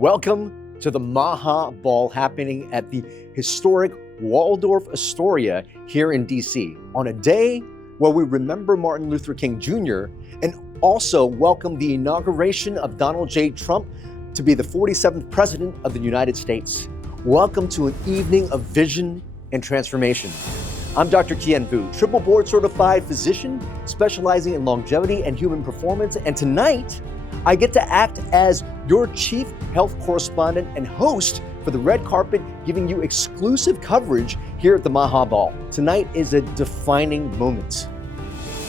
Welcome to the MAHA Ball happening at the historic Waldorf Astoria here in DC on a day where we remember Martin Luther King Jr. and also welcome the inauguration of Donald J. Trump to be the 47th President of the United States. Welcome to an evening of vision and transformation. I'm Dr. Kien, triple board certified physician specializing in longevity and human performance, and tonight I get to act as your chief health correspondent and host for the red carpet, giving you exclusive coverage here at the MAHA Ball. Tonight is a defining moment.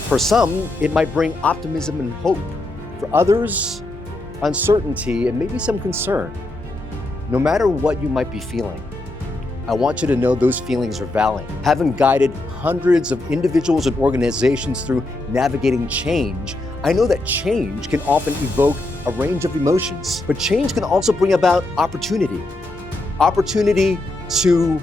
For some, it might bring optimism and hope. For others, uncertainty and maybe some concern. No matter what you might be feeling, I want you to know those feelings are valid. Having guided hundreds of individuals and organizations through navigating change, I know that change can often evoke a range of emotions, but change can also bring about opportunity. Opportunity to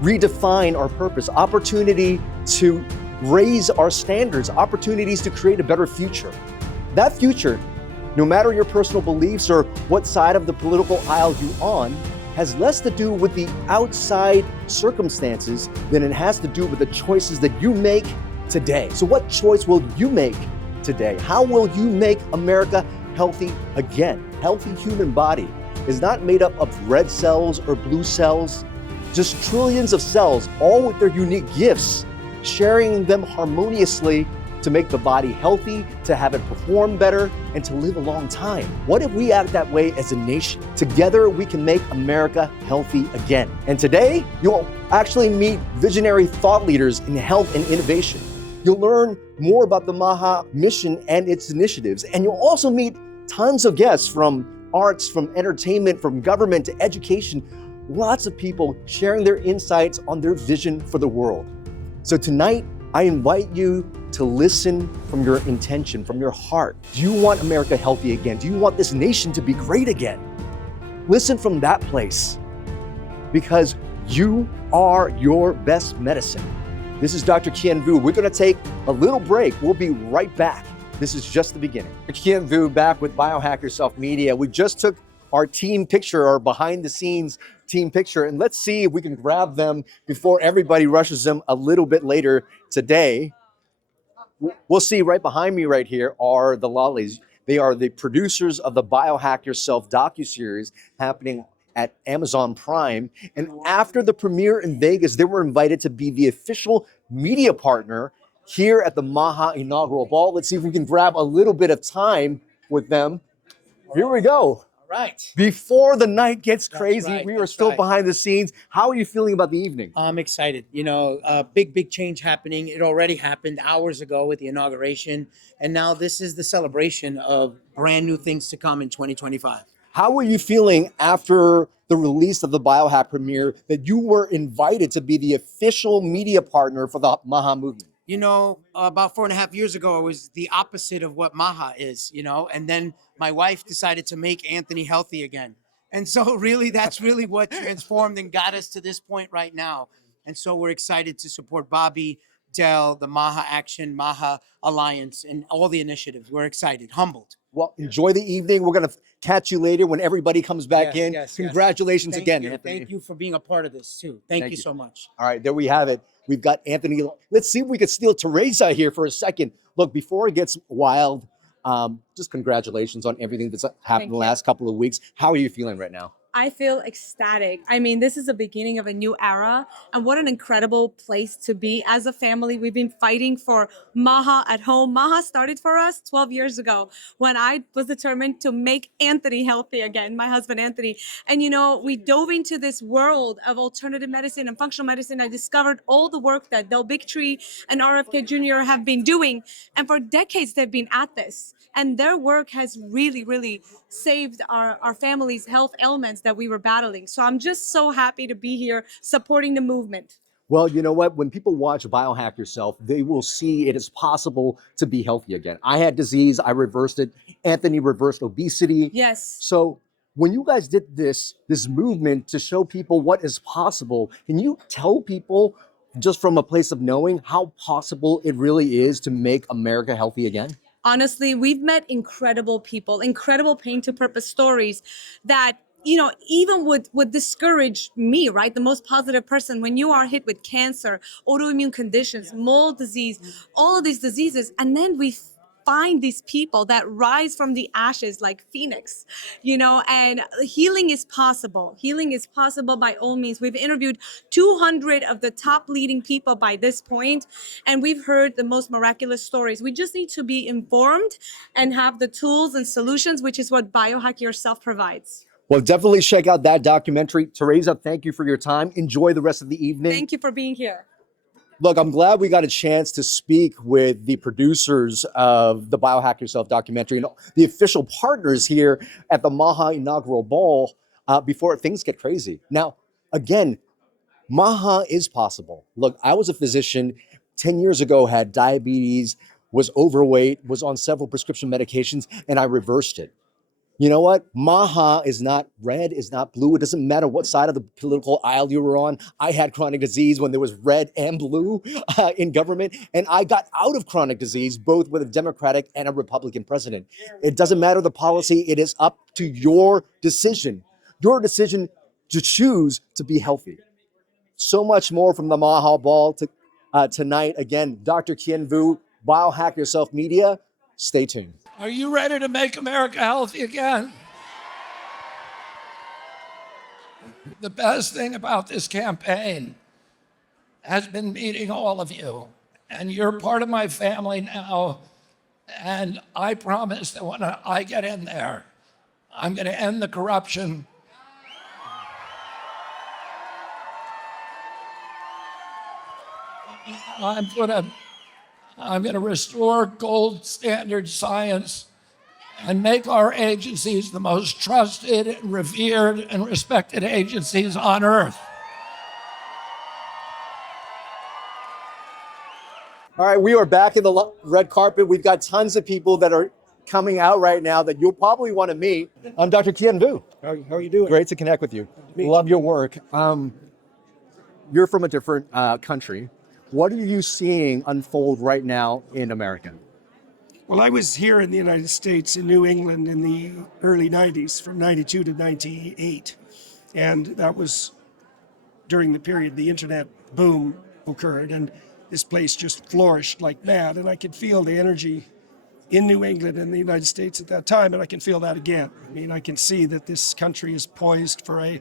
redefine our purpose, opportunity to raise our standards, opportunities to create a better future. That future, no matter your personal beliefs or what side of the political aisle you're on, has less to do with the outside circumstances than it has to do with the choices that you make today. So what choice will you make today? How will you make America healthy again? Healthy human body is not made up of red cells or blue cells, just trillions of cells, all with their unique gifts, sharing them harmoniously to make the body healthy, to have it perform better, and to live a long time. What if we act that way as a nation? Together, we can make America healthy again. And today, you'll actually meet visionary thought leaders in health and innovation. You'll learn more about the MAHA mission and its initiatives. And you'll also meet tons of guests from arts, from entertainment, from government to education. Lots of people sharing their insights on their vision for the world. So tonight, I invite you to listen from your intention, from your heart. Do you want America healthy again? Do you want this nation to be great again? Listen from that place, because you are your best medicine. This is Dr. Kien. We're gonna take a little break. We'll be right back. This is just the beginning. Kien back with Biohack Yourself Media. We just took our team picture, our behind the scenes team picture, and let's see if we can grab them before everybody rushes them a little bit later today. We'll see right behind me right here are the Lollies. They are the producers of the Biohack Yourself docuseries happening at Amazon Prime. And after the premiere in Vegas, they were invited to be the official media partner here at the MAHA Inaugural Ball. Let's see if we can grab a little bit of time with them. Here we go. Right. Before the night gets crazy, we are still behind the scenes. How are you feeling about the evening? I'm excited. You know, big change happening. It already happened hours ago with the inauguration. And now this is the celebration of brand new things to come in 2025. How were you feeling after the release of the Biohack premiere that you were invited to be the official media partner for the MAHA movement? You know, about 4.5 years ago, I was the opposite of what MAHA is, you know, and then my wife decided to make Anthony healthy again. And so really, that's really what transformed and got us to this point right now. And so we're excited to support Bobby, Dell, the MAHA Action, MAHA Alliance, and all the initiatives. We're excited, humbled. Well, enjoy the evening. We're going to catch you later when everybody comes back in. Congratulations again, Anthony. Thank you for being a part of this too. Thank you so much. All right, there we have it. We've got Anthony. Let's see if we could steal Teresa here for a second. Look, before it gets wild, just congratulations on everything that's happened the last couple of weeks. How are you feeling right now? I feel ecstatic. I mean, this is the beginning of a new era, and what an incredible place to be. As a family, we've been fighting for MAHA at home. MAHA started for us 12 years ago when I was determined to make Anthony healthy again, my husband Anthony. And you know, we dove into this world of alternative medicine and functional medicine. I discovered all the work that Del Bigtree and RFK Jr. have been doing, and for decades they've been at this. And their work has really saved our family's health ailments that we were battling. So I'm just so happy to be here supporting the movement. Well, you know what? When people watch Biohack Yourself, they will see it is possible to be healthy again. I had disease, I reversed it. Anthony reversed obesity. Yes. So when you guys did this movement to show people what is possible, can you tell people just from a place of knowing how possible it really is to make America healthy again? Honestly, we've met incredible people, incredible pain to purpose stories that even would discourage me, right? The most positive person, when you are hit with cancer, autoimmune conditions, mold disease, all of these diseases, and then we find these people that rise from the ashes like phoenix, and healing is possible. Healing is possible by all means. We've interviewed 200 of the top leading people by this point, and we've heard the most miraculous stories. We just need to be informed and have the tools and solutions, which is what Biohack Yourself provides. Well, definitely check out that documentary. Teresa, thank you for your time. Enjoy the rest of the evening. Thank you for being here. Look, I'm glad we got a chance to speak with the producers of the Biohack Yourself documentary and the official partners here at the MAHA Inaugural Ball before things get crazy. Now, again, MAHA is possible. Look, I was a physician 10 years ago, had diabetes, was overweight, was on several prescription medications, and I reversed it. You know what? MAHA is not red, is not blue. It doesn't matter what side of the political aisle you were on. I had chronic disease when there was red and blue in government, and I got out of chronic disease both with a Democratic and a Republican president. It doesn't matter the policy. It is up to your decision to choose to be healthy. So much more from the MAHA Ball tonight. Again, Dr. Kien Vu, Biohack Yourself Media. Stay tuned. Are you ready to make America healthy again? The best thing about this campaign has been meeting all of you. And you're part of my family now. And I promise that when I get in there, I'm going to end the corruption. I'm going to restore gold standard science and make our agencies the most trusted, and revered, and respected agencies on earth. All right, we are back in the red carpet. We've got tons of people that are coming out right now that you'll probably want to meet. I'm Dr. Kien Vu. How are you doing? Great to connect with you. Love your work. You're from a different country. What are you seeing unfold right now in America? Well, I was here in the United States in New England in the early 90s, from 92 to 98. And that was during the period the internet boom occurred, and this place just flourished like mad. And I could feel the energy in New England and the United States at that time, and I can feel that again. I mean, I can see that this country is poised for a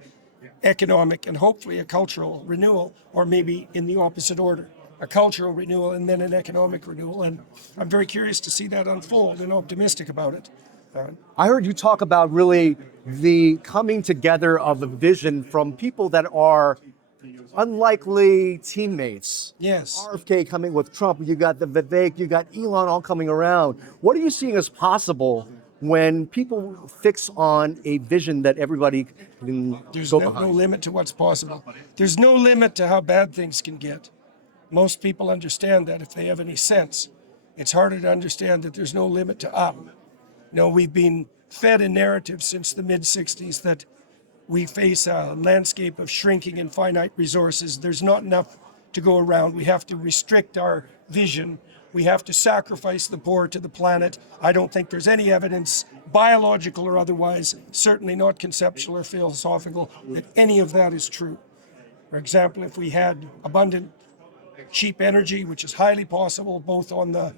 economic and hopefully a cultural renewal, or maybe in the opposite order. A cultural renewal and then an economic renewal. And I'm very curious to see that unfold and optimistic about it. I heard you talk about really the coming together of a vision from people that are unlikely teammates. Yes. RFK coming with Trump, you got the Vivek, you got Elon all coming around. What are you seeing as possible when people fix on a vision that everybody can There's go no behind? limit to what's possible. There's no limit to how bad things can get. Most people understand that if they have any sense. It's harder to understand that there's no limit to up. We've been fed a narrative since the mid-60s that we face a landscape of shrinking and finite resources. There's not enough to go around. We have to restrict our vision. We have to sacrifice the poor to the planet. I don't think there's any evidence, biological or otherwise, certainly not conceptual or philosophical, that any of that is true. For example, if we had abundant, cheap energy, which is highly possible both on the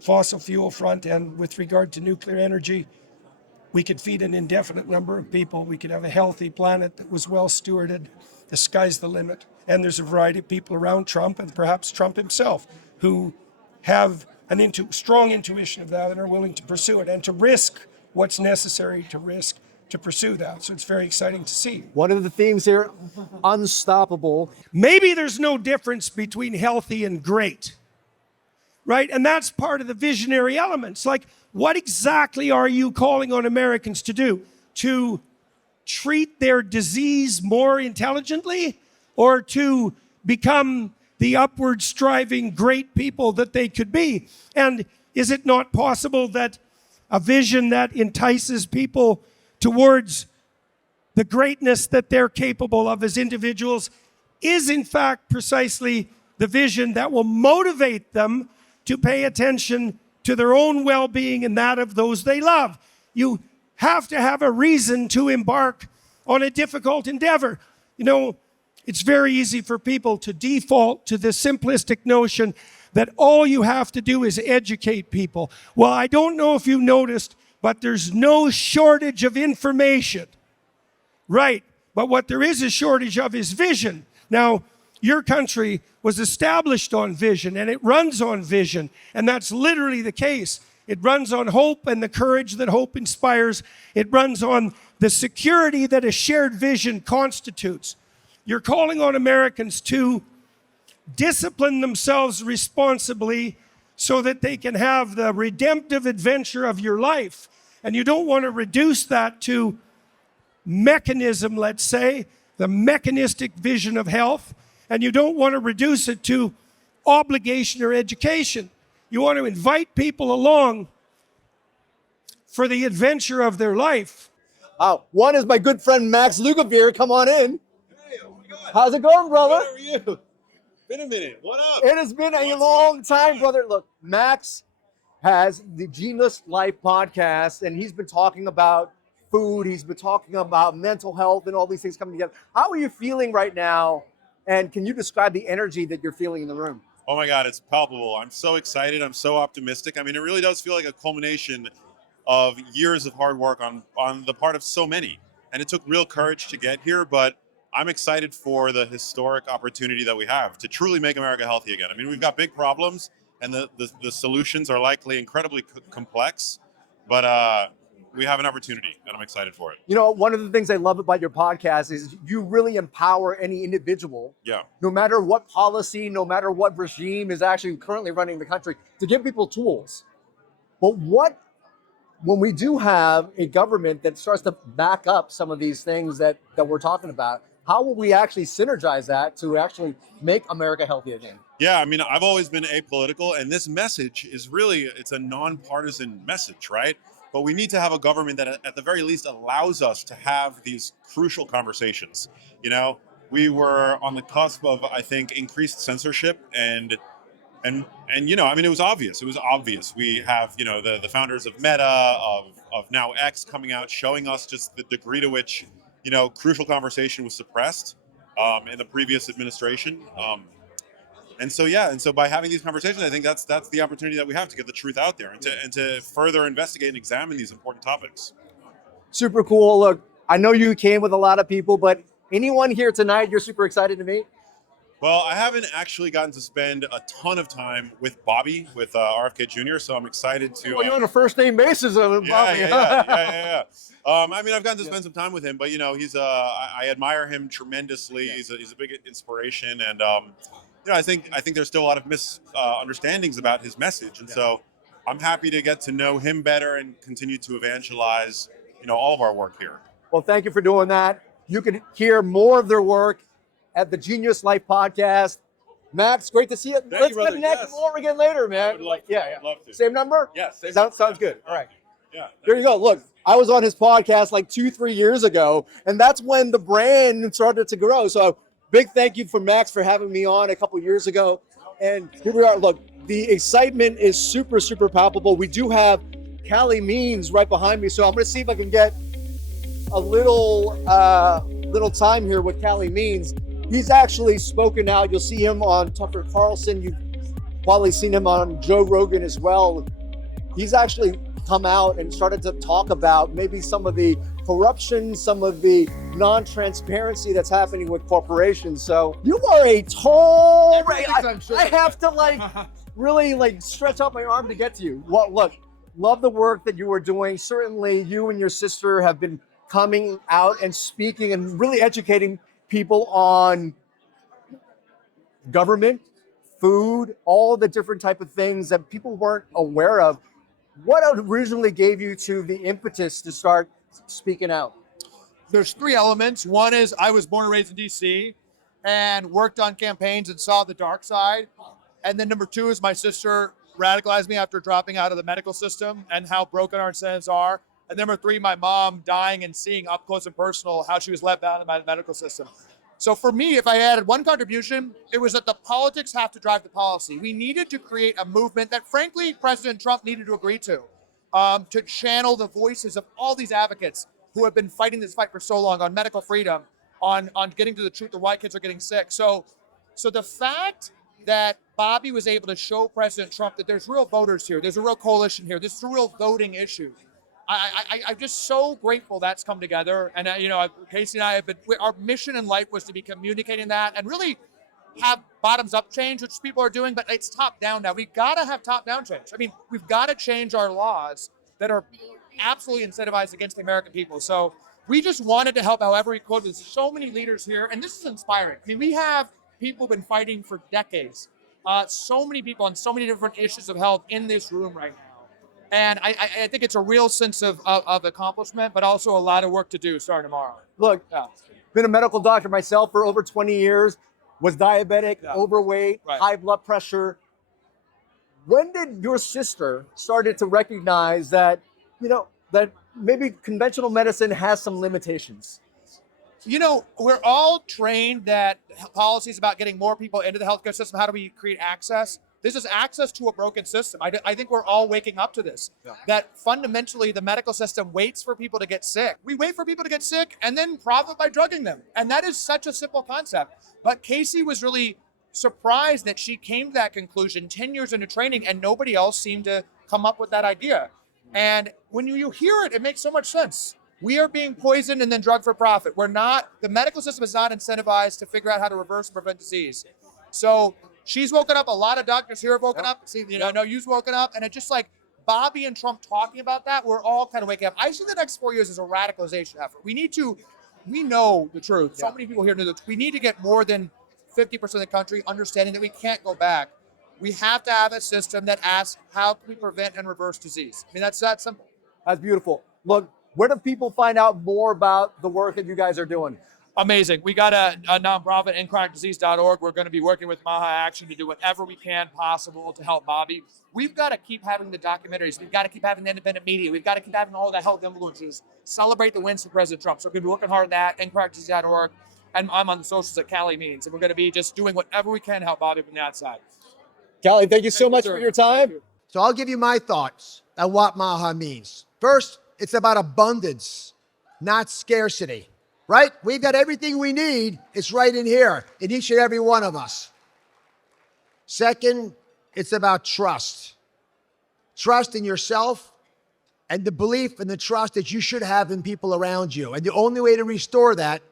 fossil fuel front and with regard to nuclear energy, we could feed an indefinite number of people. We could have a healthy planet that was well stewarded. The sky's the limit. And there's a variety of people around Trump, and perhaps Trump himself, who have a strong intuition of that and are willing to pursue it and to risk what's necessary to risk to pursue that. So it's very exciting to see. One of the themes here, unstoppable. Maybe there's no difference between healthy and great, right? And that's part of the visionary elements. Like, what exactly are you calling on Americans to do? To treat their disease more intelligently, or to become the upward striving great people that they could be? And is it not possible that a vision that entices people towards the greatness that they're capable of as individuals is in fact precisely the vision that will motivate them to pay attention to their own well-being and that of those they love? You have to have a reason to embark on a difficult endeavor. You know, it's very easy for people to default to the simplistic notion that all you have to do is educate people. Well, I don't know if you noticed, but there's no shortage of information. Right. But what there is a shortage of is vision. Now, your country was established on vision, and it runs on vision. And that's literally the case. It runs on hope and the courage that hope inspires. It runs on the security that a shared vision constitutes. You're calling on Americans to discipline themselves responsibly so that they can have the redemptive adventure of your life. And you don't want to reduce that to mechanism, let's say, the mechanistic vision of health. And you don't want to reduce it to obligation or education. You want to invite people along for the adventure of their life. One is my good friend Max Lugavere. Come on in. Hey, oh my God. How's it going, brother? How are you? Been a minute. What up? It has been a long time, brother. Look, Max has the Genius Life podcast, and he's been talking about food. He's been talking about mental health and all these things coming together. How are you feeling right now? And can you describe the energy that you're feeling in the room? Oh my God, it's palpable. I'm so excited. I'm so optimistic. I mean, it really does feel like a culmination of years of hard work on the part of so many. And it took real courage to get here, but I'm excited for the historic opportunity that we have to truly make America healthy again. I mean, we've got big problems, and the solutions are likely incredibly complex, but we have an opportunity, and I'm excited for it. You know, one of the things I love about your podcast is you really empower any individual, Yeah. no matter what policy, no matter what regime is actually currently running the country, to give people tools. But when we do have a government that starts to back up some of these things that we're talking about, how will we actually synergize that to actually make America healthy again? Yeah, I mean, I've always been apolitical, and this message is really, it's a nonpartisan message, right? But we need to have a government that at the very least allows us to have these crucial conversations. You know, we were on the cusp of, I think, increased censorship and you know, I mean, it was obvious. It was obvious. We have, you know, the founders of Meta, of now X coming out, showing us just the degree to which, you know, crucial conversation was suppressed in the previous administration. And so by having these conversations, I think that's the opportunity that we have to get the truth out there and to further investigate and examine these important topics. Super cool. Look, I know you came with a lot of people, but anyone here tonight you're super excited to meet? Well, I haven't actually gotten to spend a ton of time with Bobby, with RFK Jr., so I'm excited to... Well, you're on a first name basis with Bobby. Yeah. I mean, I've gotten to spend some time with him, but, you know, I admire him tremendously. He's a big inspiration, and, you know, I think there's still a lot of misunderstandings about his message, and so I'm happy to get to know him better and continue to evangelize, you know, all of our work here. Well, thank you for doing that. You can hear more of their work at the Genius Life podcast. Max, great to see you. Let's brother. connect Yes. more again later, man. I would love to. Yeah. I'd love to. Same number? Yes. Sounds good. All right. Yeah. There you go. Look, I was on his podcast like 2-3 years ago, and that's when the brand started to grow. So big thank you for Max for having me on a couple years ago. And here we are. Look, the excitement is super, super palpable. We do have Callie Means right behind me. So I'm going to see if I can get a little time here with Callie Means. He's actually spoken out. You'll see him on Tucker Carlson. You've probably seen him on Joe Rogan as well. He's actually come out and started to talk about maybe some of the corruption, some of the non-transparency that's happening with corporations. So you are a tall... I have to really stretch out my arm to get to you. Well, look, love the work that you are doing. Certainly you and your sister have been coming out and speaking and really educating people on government, food, all the different type of things that people weren't aware of. What originally gave you to the impetus to start speaking out? There's three elements. One is I was born and raised in DC and worked on campaigns and saw the dark side. And then number two is my sister radicalized me after dropping out of the medical system and how broken our incentives are. And number three, my mom dying and seeing up close and personal how she was let down in the medical system. So for me, if I added one contribution, it was that the politics have to drive the policy. We needed to create a movement that, frankly, President Trump needed to agree to channel the voices of all these advocates who have been fighting this fight for so long on medical freedom, on getting to the truth of why kids are getting sick. So the fact that Bobby was able to show President Trump that there's real voters here, there's a real coalition here, this is a real voting issue. I'm just so grateful that's come together. And, Casey and I have been, our mission in life was to be communicating that and really have bottoms up change, which people are doing, but it's top down now. We've got to have top down change. I mean, we've got to change our laws that are absolutely incentivized against the American people. So we just wanted to help however we could. There's so many leaders here, and this is inspiring. I mean, we have people been fighting for decades. So many people on so many different issues of health in this room right now. And I think it's a real sense of accomplishment, but also a lot of work to do starting tomorrow. Look, been a medical doctor myself for over 20 years, was diabetic, overweight, high blood pressure. When did your sister started to recognize that, that maybe conventional medicine has some limitations? We're all trained that policy is about getting more people into the healthcare system. How do we create access? This is access to a broken system. I think we're all waking up to this, that fundamentally the medical system waits for people to get sick. We wait for people to get sick and then profit by drugging them. And that is such a simple concept. But Casey was really surprised that she came to that conclusion 10 years into training and nobody else seemed to come up with that idea. And when you hear it, it makes so much sense. We are being poisoned and then drugged for profit. The medical system is not incentivized to figure out how to reverse and prevent disease. So she's woken up. A lot of doctors here have woken up. See, no, you've woken up. And it's just like Bobby and Trump talking about that, we're all kind of waking up. I see the next 4 years as a radicalization effort. We know the truth. So many people here know the truth. We need to get more than 50% of the country understanding that we can't go back. We have to have a system that asks, how can we prevent and reverse disease? I mean, that's that simple. That's beautiful. Look, where do people find out more about the work that you guys are doing? Amazing. We got a nonprofit, inchronicdisease.org. We're going to be working with MAHA Action to do whatever we can possible to help Bobby. We've got to keep having the documentaries. We've got to keep having the independent media. We've got to keep having all the health influencers celebrate the wins for President Trump. So we're going to be working hard on that, inchronicdisease.org. And I'm on the socials at Cali Means. And we're going to be just doing whatever we can to help Bobby from the outside. Callie, thank you so much for your time. So I'll give you my thoughts on what MAHA means. First, it's about abundance, not scarcity, right? We've got everything we need. It's right in here, in each and every one of us. Second, it's about trust. Trust in yourself and the belief and the trust that you should have in people around you. And the only way to restore that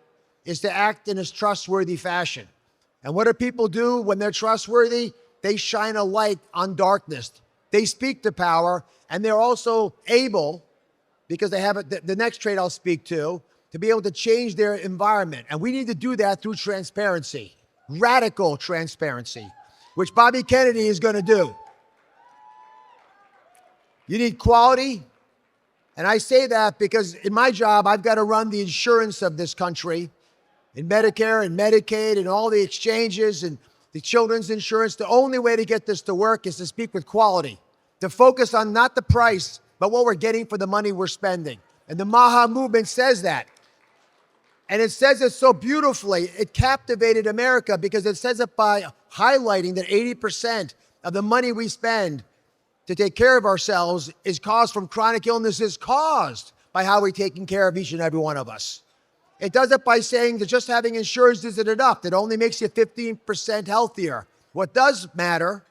is to act in a trustworthy fashion. And what do people do when they're trustworthy? They shine a light on darkness. They speak to power, and they're also able, because they have the next trait I'll speak to be able to change their environment. And we need to do that through transparency, radical transparency, which Bobby Kennedy is going to do. You need quality. And I say that because in my job, I've got to run the insurance of this country, in Medicare and Medicaid and all the exchanges and the children's insurance. The only way to get this to work is to speak with quality, to focus on not the price, but what we're getting for the money we're spending. And the MAHA movement says that. And it says it so beautifully. It captivated America because it says it by highlighting that 80% of the money we spend to take care of ourselves is caused from chronic illnesses caused by how we're taking care of each and every one of us. It does it by saying that just having insurance isn't enough. It only makes you 15% healthier. What does matter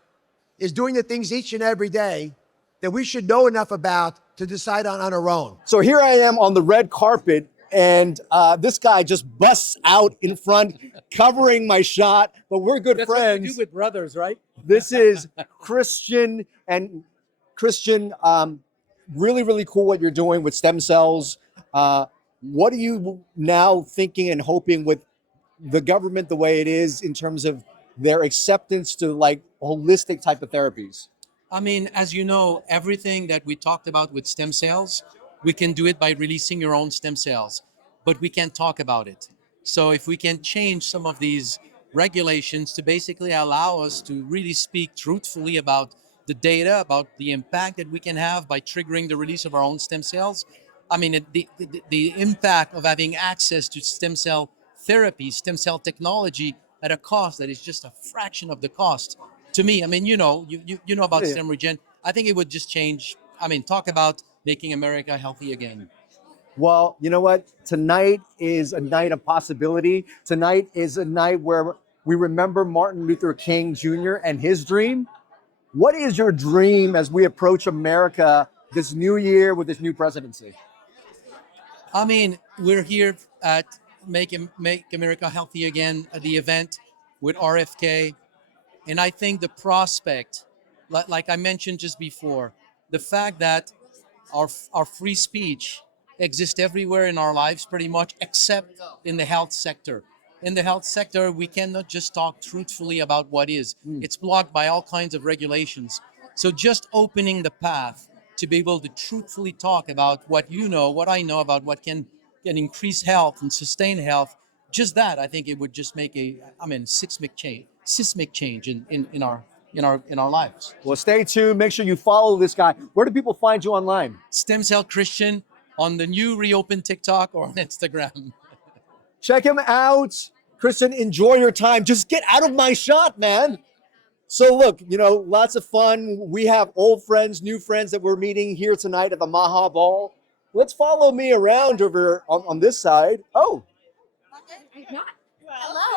is doing the things each and every day that we should know enough about to decide on our own. So here I am on the red carpet, and this guy just busts out in front, covering my shot, but we're good friends. That's what we do with brothers, right? This is Christian, and Christian, really, really cool what you're doing with stem cells. What are you now thinking and hoping with the government the way it is in terms of their acceptance to like holistic type of therapies? I mean, as you know, everything that we talked about with stem cells, we can do it by releasing your own stem cells, but we can't talk about it. So if we can change some of these regulations to basically allow us to really speak truthfully about the data, about the impact that we can have by triggering the release of our own stem cells. I mean, the impact of having access to stem cell therapy, stem cell technology at a cost that is just a fraction of the cost. To me, I mean, you know about stem regen. I think it would just change. I mean, talk about making America healthy again. Well, you know what? Tonight is a night of possibility. Tonight is a night where we remember Martin Luther King Jr. and his dream. What is your dream as we approach America this new year with this new presidency? I mean, we're here at Make America Healthy Again at the event with RFK. And I think the prospect, like I mentioned just before, the fact that our free speech exists everywhere in our lives pretty much, except in the health sector. In the health sector, we cannot just talk truthfully about what is. It's blocked by all kinds of regulations. So just opening the path to be able to truthfully talk about what you know, what I know about what can increase health and sustain health, just that, I think it would just make seismic change in our lives. Well, stay tuned. Make sure you follow this guy. Where do people find you online? Stem Cell Christian on the new reopened TikTok or on Instagram. Check him out. Kristen, enjoy your time. Just get out of my shot, man. So look, lots of fun. We have old friends, new friends that we're meeting here tonight at the MAHA Ball. Let's follow me around over on this side. Oh. Hello.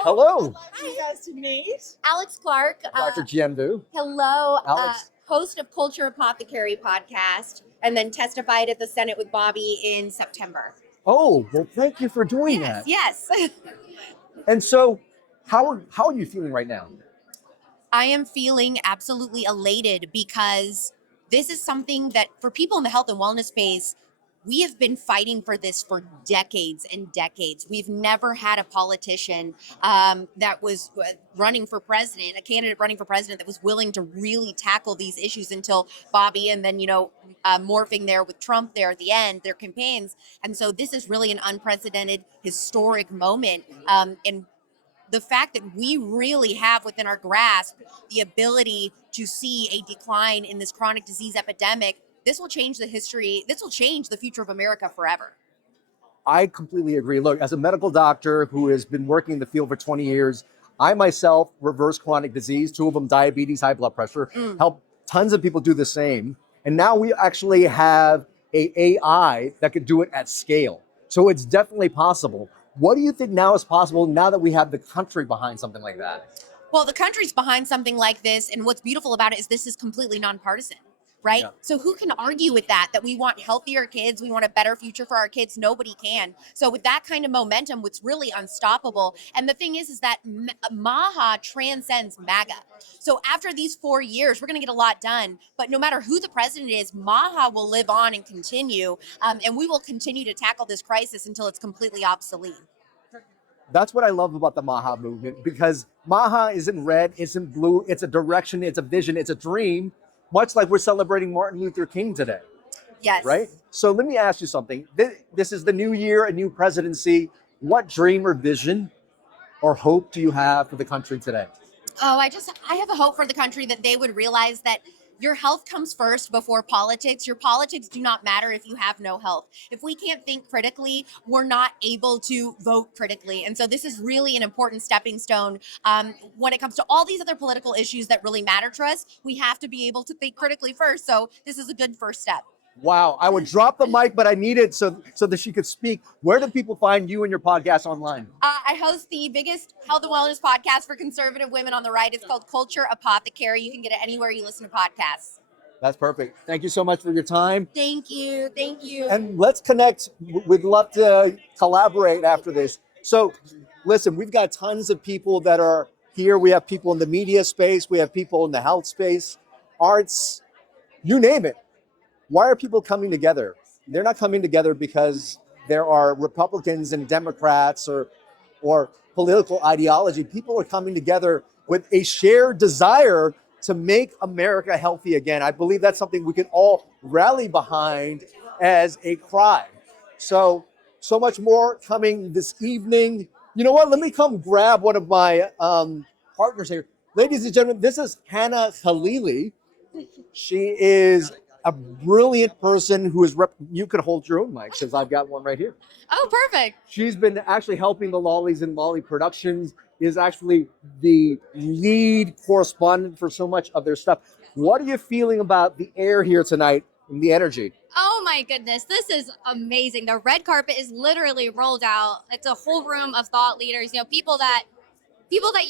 Hello. Hi. You guys to meet. Alex Clark. Dr. Kien. Hello. Alex. Host of Culture Apothecary podcast, and then testified at the Senate with Bobby in September. Oh, well, thank you for doing that. Yes. And so, how are you feeling right now? I am feeling absolutely elated because this is something that for people in the health and wellness space, we have been fighting for this for decades and decades. We've never had a politician that was running for president, a candidate running for president that was willing to really tackle these issues until Bobby and then, morphing there with Trump there at the end, their campaigns. And so this is really an unprecedented, historic moment. And the fact that we really have within our grasp the ability to see a decline in this chronic disease epidemic, this will change the history. This will change the future of America forever. I completely agree. Look, as a medical doctor who has been working in the field for 20 years, I myself reverse chronic disease, 2 of them diabetes, high blood pressure, help tons of people do the same. And now we actually have a AI that could do it at scale. So it's definitely possible. What do you think now is possible now that we have the country behind something like that? Well, the country's behind something like this. And what's beautiful about it is this is completely nonpartisan. Right? Yeah. So who can argue with that we want healthier kids, we want a better future for our kids? Nobody can. So with that kind of momentum, it's really unstoppable. And the thing is that MAHA transcends MAGA. So after these 4 years, we're going to get a lot done. But no matter who the president is, MAHA will live on and continue. And we will continue to tackle this crisis until it's completely obsolete. That's what I love about the MAHA movement, because MAHA isn't red, isn't blue. It's a direction, it's a vision, it's a dream. Much like we're celebrating Martin Luther King today. Yes. Right? So let me ask you something. This is the new year, a new presidency. What dream or vision or hope do you have for the country today? Oh, I have a hope for the country that they would realize that your health comes first before politics. Your politics do not matter if you have no health. If we can't think critically, we're not able to vote critically. And so this is really an important stepping stone. When it comes to all these other political issues that really matter to us, we have to be able to think critically first. So this is a good first step. Wow. I would drop the mic, but I need it so that she could speak. Where do people find you and your podcast online? I host the biggest health and wellness podcast for conservative women on the right. It's called Culture Apothecary. You can get it anywhere you listen to podcasts. That's perfect. Thank you so much for your time. Thank you. Thank you. And let's connect. We'd love to collaborate after this. So listen, we've got tons of people that are here. We have people in the media space. We have people in the health space, arts, you name it. Why are people coming together? They're not coming together because there are Republicans and Democrats or political ideology. People are coming together with a shared desire to make America healthy again. I believe that's something we can all rally behind as a cry. So much more coming this evening. You know what? Let me come grab one of my partners here. Ladies and gentlemen, this is Hannah Khalili. She is a brilliant person who is, you could hold your own mic since I've got one right here. Oh, perfect. She's been actually helping the Lollies and Lolly Productions, is actually the lead correspondent for so much of their stuff. What are you feeling about the air here tonight and the energy? Oh my my goodness, this is amazing. The red carpet is literally rolled out. It's a whole room of thought leaders, people that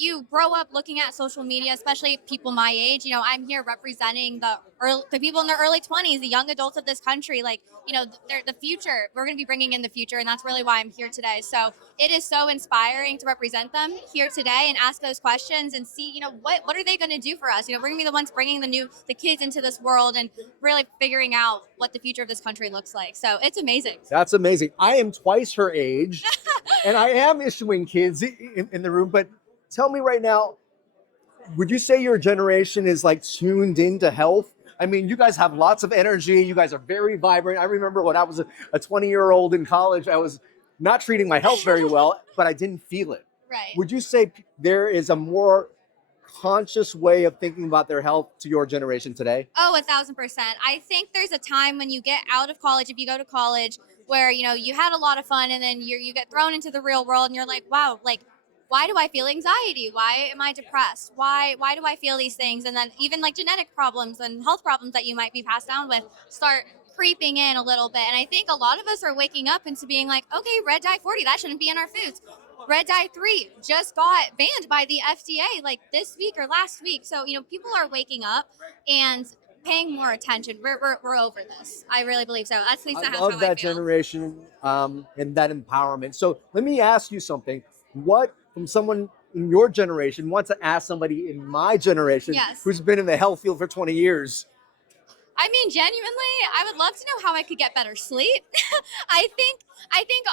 you grow up looking at social media, especially people my age. I'm here representing the people in their early 20s, the young adults of this country. They're the future. We're going to be bringing in the future, and that's really why I'm here today. So it is so inspiring to represent them here today and ask those questions and see, what are they going to do for us? We're going to be the ones bringing the kids into this world and really figuring out what the future of this country looks like. So it's amazing. That's amazing. I am twice her age, and I am issuing kids in the room, but tell me right now, would you say your generation is like tuned into health? I mean, you guys have lots of energy. You guys are very vibrant. I remember when I was a 20-year-old in college, I was not treating my health very well, but I didn't feel it. Right. Would you say there is a more conscious way of thinking about their health to your generation today? Oh, 1,000%. I think there's a time when you get out of college, if you go to college, where, you had a lot of fun and then you get thrown into the real world and you're like, wow, why do I feel anxiety? Why am I depressed? Why do I feel these things? And then even genetic problems and health problems that you might be passed down with start creeping in a little bit. And I think a lot of us are waking up into being like, okay, red dye 40, that shouldn't be in our foods. Red dye 3 just got banned by the FDA this week or last week. So, people are waking up and paying more attention. We're over this. I really believe so. At least that's how I love that feel. generation and that empowerment. So let me ask you something. What from someone in your generation wants to ask somebody in my generation Yes. who's been in the health field for 20 years? I mean, genuinely, I would love to know how I could get better sleep. I think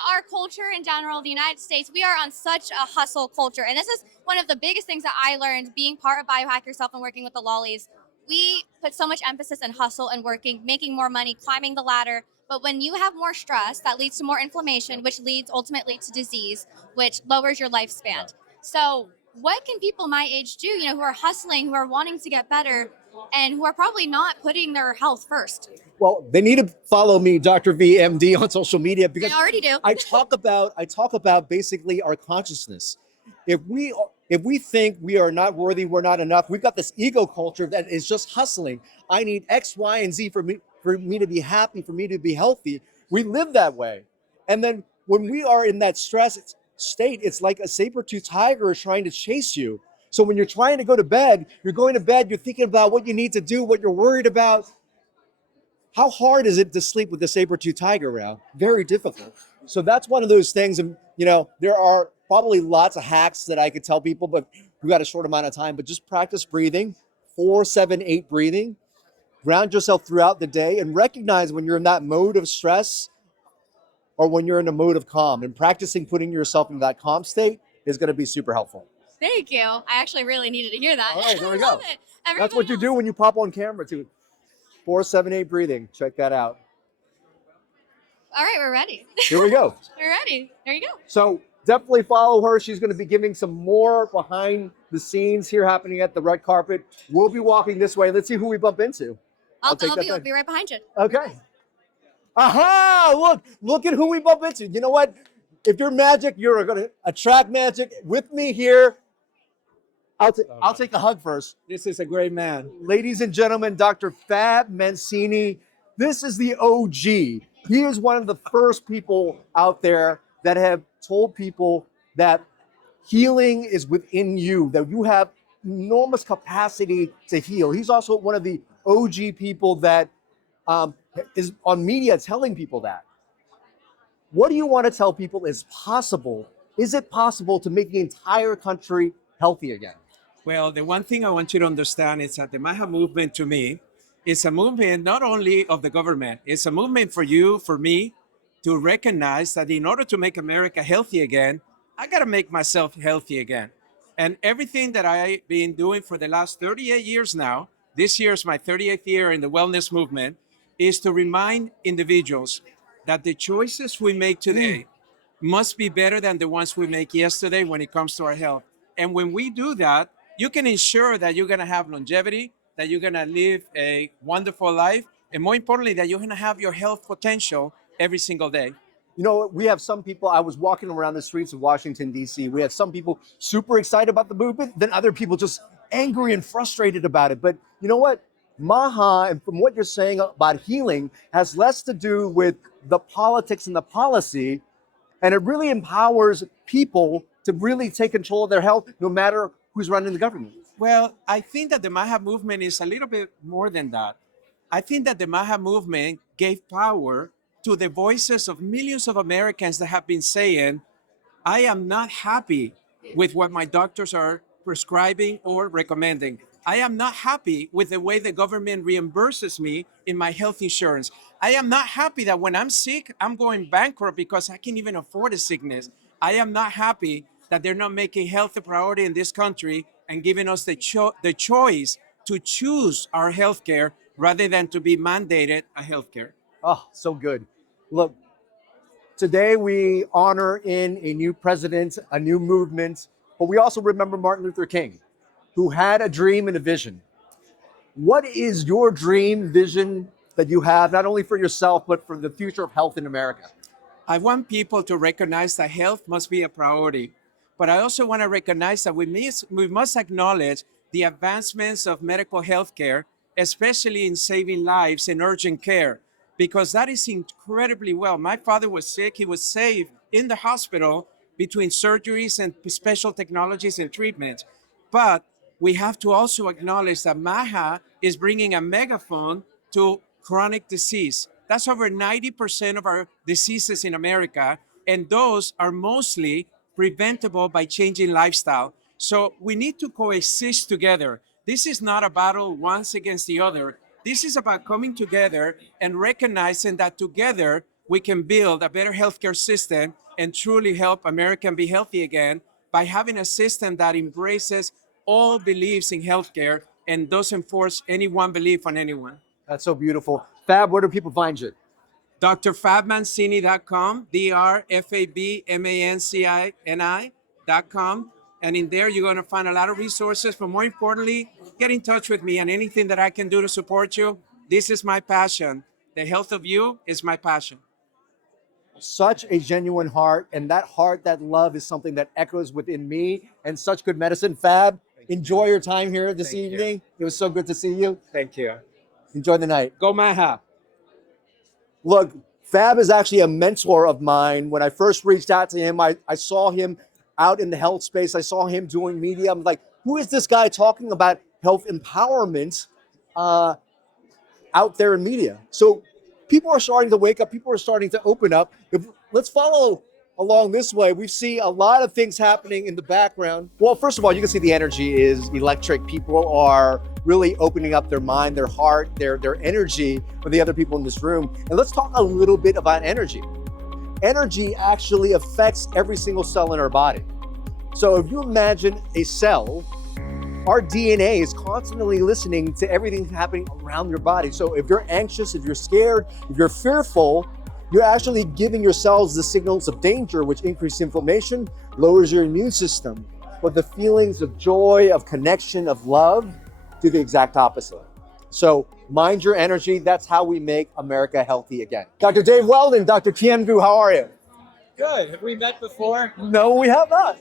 our culture in general, the United States, we are on such a hustle culture. And this is one of the biggest things that I learned being part of Biohack Yourself and working with the lollies. We put so much emphasis on hustle and working, making more money, climbing the ladder. But when you have more stress, that leads to more inflammation, which leads ultimately to disease, which lowers your lifespan. So what can people my age do, who are hustling, who are wanting to get better, and who are probably not putting their health first? Well, they need to follow me, Dr. VMD, on social media because They already do. I talk about basically our consciousness. If we think we are not worthy, we're not enough, we've got this ego culture that is just hustling. I need X, Y, and Z for me to be happy, for me to be healthy. We live that way. And then when we are in that stress state, it's like a saber-toothed tiger is trying to chase you. So when you're trying to go to bed, you're thinking about what you need to do, what you're worried about. How hard is it to sleep with the saber-toothed tiger around? Very difficult. So that's one of those things. And, there are probably lots of hacks that I could tell people, but we've got a short amount of time. But just practice breathing, 4-7-8 breathing. Ground yourself throughout the day and recognize when you're in that mode of stress or when you're in a mode of calm. And practicing putting yourself in that calm state is going to be super helpful. Thank you. I actually really needed to hear that. All right, there we I love go. it. That's what you do when you pop on camera too. 4-7-8 breathing. Check that out. All right, we're ready. Here we go. We're ready. There you go. So definitely follow her. She's going to be giving some more behind the scenes here happening at the red carpet. We'll be walking this way. Let's see who we bump into. I'll take that be back. right behind you. Okay. Aha! Look at who we bump into. You know what? If you're magic, you're going to attract magic. With me here, I'll take a hug first. This is a great man. Ladies and gentlemen, Dr. Fab Mancini. This is the OG. He is one of the first people out there that have told people that healing is within you, that you have enormous capacity to heal. He's also one of the OG people that is on media telling people that. What do you want to tell people is possible? Is it possible to make the entire country healthy again? Well, the one thing I want you to understand is that the MAHA movement to me is a movement not only of the government, it's a movement for you, for me, to recognize that in order to make America healthy again, I got to make myself healthy again. And everything that I've been doing for the last 38 years now, this year is my 38th year in the wellness movement, is to remind individuals that the choices we make today must be better than the ones we make yesterday when it comes to our health. And when we do that, you can ensure that you're going to have longevity, that you're going to live a wonderful life, and more importantly, that you're going to have your health potential every single day. You know, we have some people, I was walking around the streets of Washington, D.C. We have some people super excited about the movement, then other people just angry and frustrated about it. But you know what? MAHA, and from what you're saying about healing, has less to do with the politics and the policy, and it really empowers people to really take control of their health no matter who's running the government. Well, I think that the MAHA movement is a little bit more than that. I think that the MAHA movement gave power to the voices of millions of Americans that have been saying, I am not happy with what my doctors are prescribing or recommending. I am not happy with the way the government reimburses me in my health insurance. I am not happy that when I'm sick, I'm going bankrupt because I can't even afford a sickness. I am not happy that they're not making health a priority in this country and giving us the choice to choose our health care rather than to be mandated a health care. Oh, so good. Look, today we honor in a new president, a new movement, but we also remember Martin Luther King, who had a dream and a vision. What is your dream vision that you have, not only for yourself, but for the future of health in America? I want people to recognize that health must be a priority, but I also want to recognize that we must acknowledge the advancements of medical health care, especially in saving lives in urgent care, because that is incredibly well. My father was sick. He was saved in the hospital between surgeries and special technologies and treatments. But we have to also acknowledge that MAHA is bringing a megaphone to chronic disease. That's over 90% of our diseases in America, and those are mostly preventable by changing lifestyle. So we need to coexist together. This is not a battle once against the other. This is about coming together and recognizing that together we can build a better healthcare system and truly help Americans be healthy again by having a system that embraces all beliefs in healthcare and doesn't force any one belief on anyone. That's so beautiful. Fab, where do people find you? drfabmancini.com, drfabmancini.com. And in there, you're going to find a lot of resources. But more importantly, get in touch with me and anything that I can do to support you. This is my passion. The health of you is my passion. Such a genuine heart, and that heart, that love is something that echoes within me, and such good medicine. Fab, enjoy your time here this evening. It was so good to see you. Thank you. Enjoy the night. Go MAHA. Look, Fab is actually a mentor of mine. When I first reached out to him, I saw him out in the health space. I saw him doing media. I'm like, who is this guy talking about health empowerment out there in media? So people are starting to wake up. People are starting to open up. Let's follow along this way. We see a lot of things happening in the background. Well, first of all, you can see the energy is electric. People are really opening up their mind, their heart, their energy with the other people in this room. And let's talk a little bit about energy. Energy actually affects every single cell in our body. So if you imagine a cell, our DNA is constantly listening to everything happening around your body. So if you're anxious, if you're scared, if you're fearful, you're actually giving your cells the signals of danger, which increase inflammation, lowers your immune system. But the feelings of joy, of connection, of love do the exact opposite. So mind your energy. That's how we make America healthy again. Dr. Dave Weldon, Dr. Kien, how are you? Good. Have we met before? No, we have not.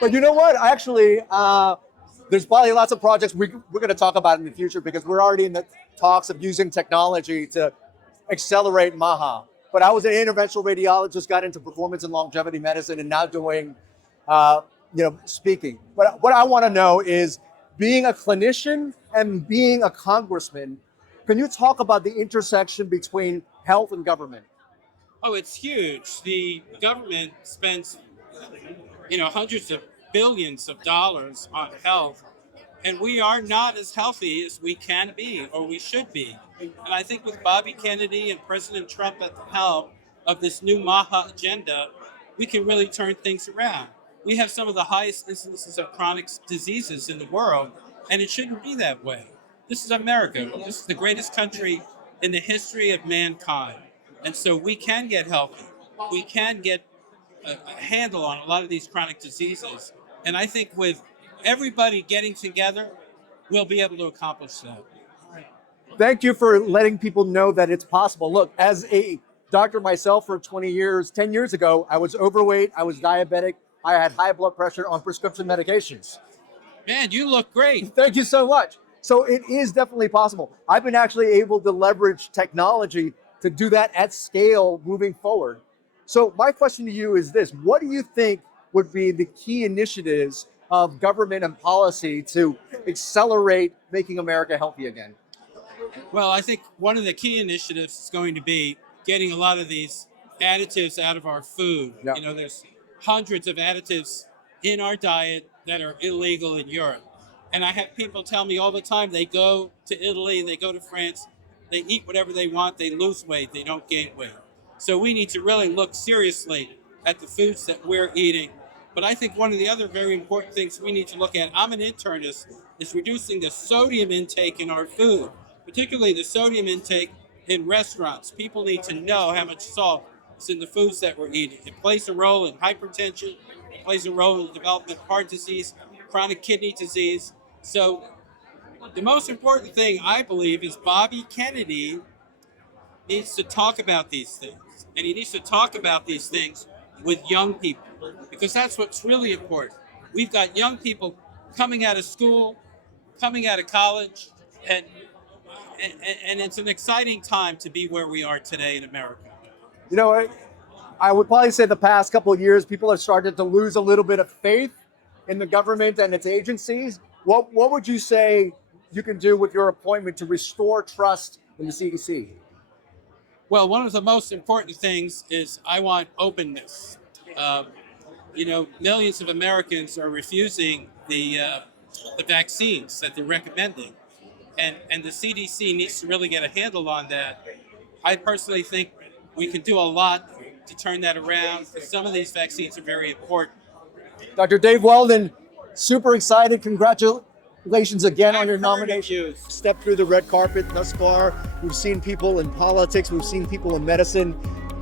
But you know what? Actually, there's probably lots of projects we're going to talk about in the future because we're already in the talks of using technology to accelerate MAHA. But I was an interventional radiologist, got into performance and longevity medicine, and now doing, speaking. But what I want to know is, being a clinician and being a congressman, can you talk about the intersection between health and government? Oh, it's huge. The government spends, hundreds of billions of dollars on health, and we are not as healthy as we can be or we should be. And I think with Bobby Kennedy and President Trump at the helm of this new MAHA agenda, we can really turn things around. We have some of the highest instances of chronic diseases in the world, and it shouldn't be that way. This is America. This is the greatest country in the history of mankind. And so we can get healthy. We can get a handle on a lot of these chronic diseases. And I think with everybody getting together, we'll be able to accomplish that. Thank you for letting people know that it's possible. Look, as a doctor myself for 20 years, 10 years ago, I was overweight, I was diabetic, I had high blood pressure on prescription medications. Man, you look great. Thank you so much. So it is definitely possible. I've been actually able to leverage technology to do that at scale moving forward. So my question to you is this: what do you think would be the key initiatives of government and policy to accelerate making America healthy again? Well, I think one of the key initiatives is going to be getting a lot of these additives out of our food. Yeah. You know, there's hundreds of additives in our diet that are illegal in Europe. And I have people tell me all the time they go to Italy, they go to France, they eat whatever they want, they lose weight, they don't gain weight. So we need to really look seriously at the foods that we're eating. But I think one of the other very important things we need to look at, I'm an internist, is reducing the sodium intake in our food, particularly the sodium intake in restaurants. People need to know how much salt is in the foods that we're eating. It plays a role in hypertension, it plays a role in the development of heart disease, chronic kidney disease. So the most important thing, I believe, is Bobby Kennedy needs to talk about these things. And he needs to talk about these things with young people, because that's what's really important. We've got young people coming out of school, coming out of college, and it's an exciting time to be where we are today in America. You know, I would probably say the past couple of years, people have started to lose a little bit of faith in the government and its agencies. What would you say you can do with your appointment to restore trust in the CDC? Well, one of the most important things is I want openness. You know, millions of Americans are refusing the vaccines that they're recommending. And the CDC needs to really get a handle on that. I personally think we can do a lot to turn that around. Some of these vaccines are very important. Dr. Dave Weldon, super excited. Congratulations again on your nomination. Step through the red carpet thus far. We've seen people in politics, we've seen people in medicine,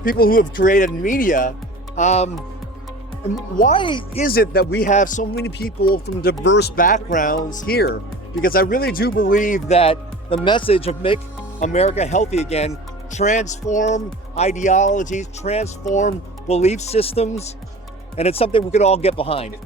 people who have created media. And why is it that we have so many people from diverse backgrounds here? Because I really do believe that the message of Make America Healthy Again transform ideologies, transform belief systems, and it's something we could all get behind.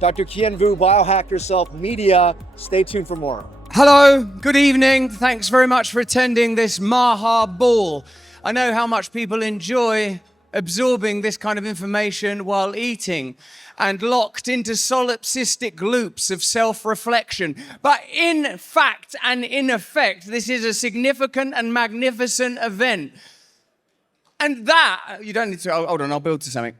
Dr. Kien Vu, Biohack Yourself Media, stay tuned for more. Hello, good evening. Thanks very much for attending this MAHA Ball. I know how much people enjoy absorbing this kind of information while eating and locked into solipsistic loops of self-reflection. But in fact and in effect, this is a significant and magnificent event. And that, you don't need to, hold on, I'll build to something.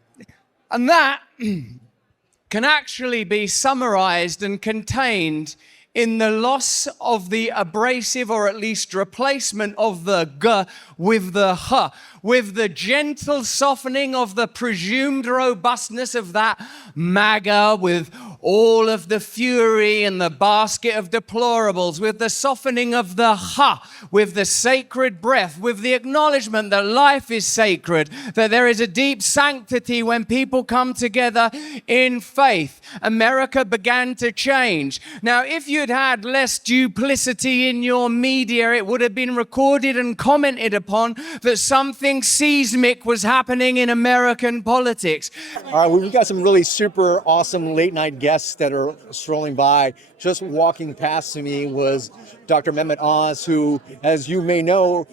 And that can actually be summarized and contained in the loss of the abrasive, or at least replacement of the g with the h, with the gentle softening of the presumed robustness of that MAGA, with all of the fury and the basket of deplorables, with the softening of the ha, with the sacred breath, with the acknowledgement that life is sacred, that there is a deep sanctity when people come together in faith. America began to change. Now, if you'd had less duplicity in your media, it would have been recorded and commented upon that something seismic was happening in American politics. All right, we've got some really super awesome late night guests that are strolling by. Just walking past me was Dr. Mehmet Oz, who, as you may know,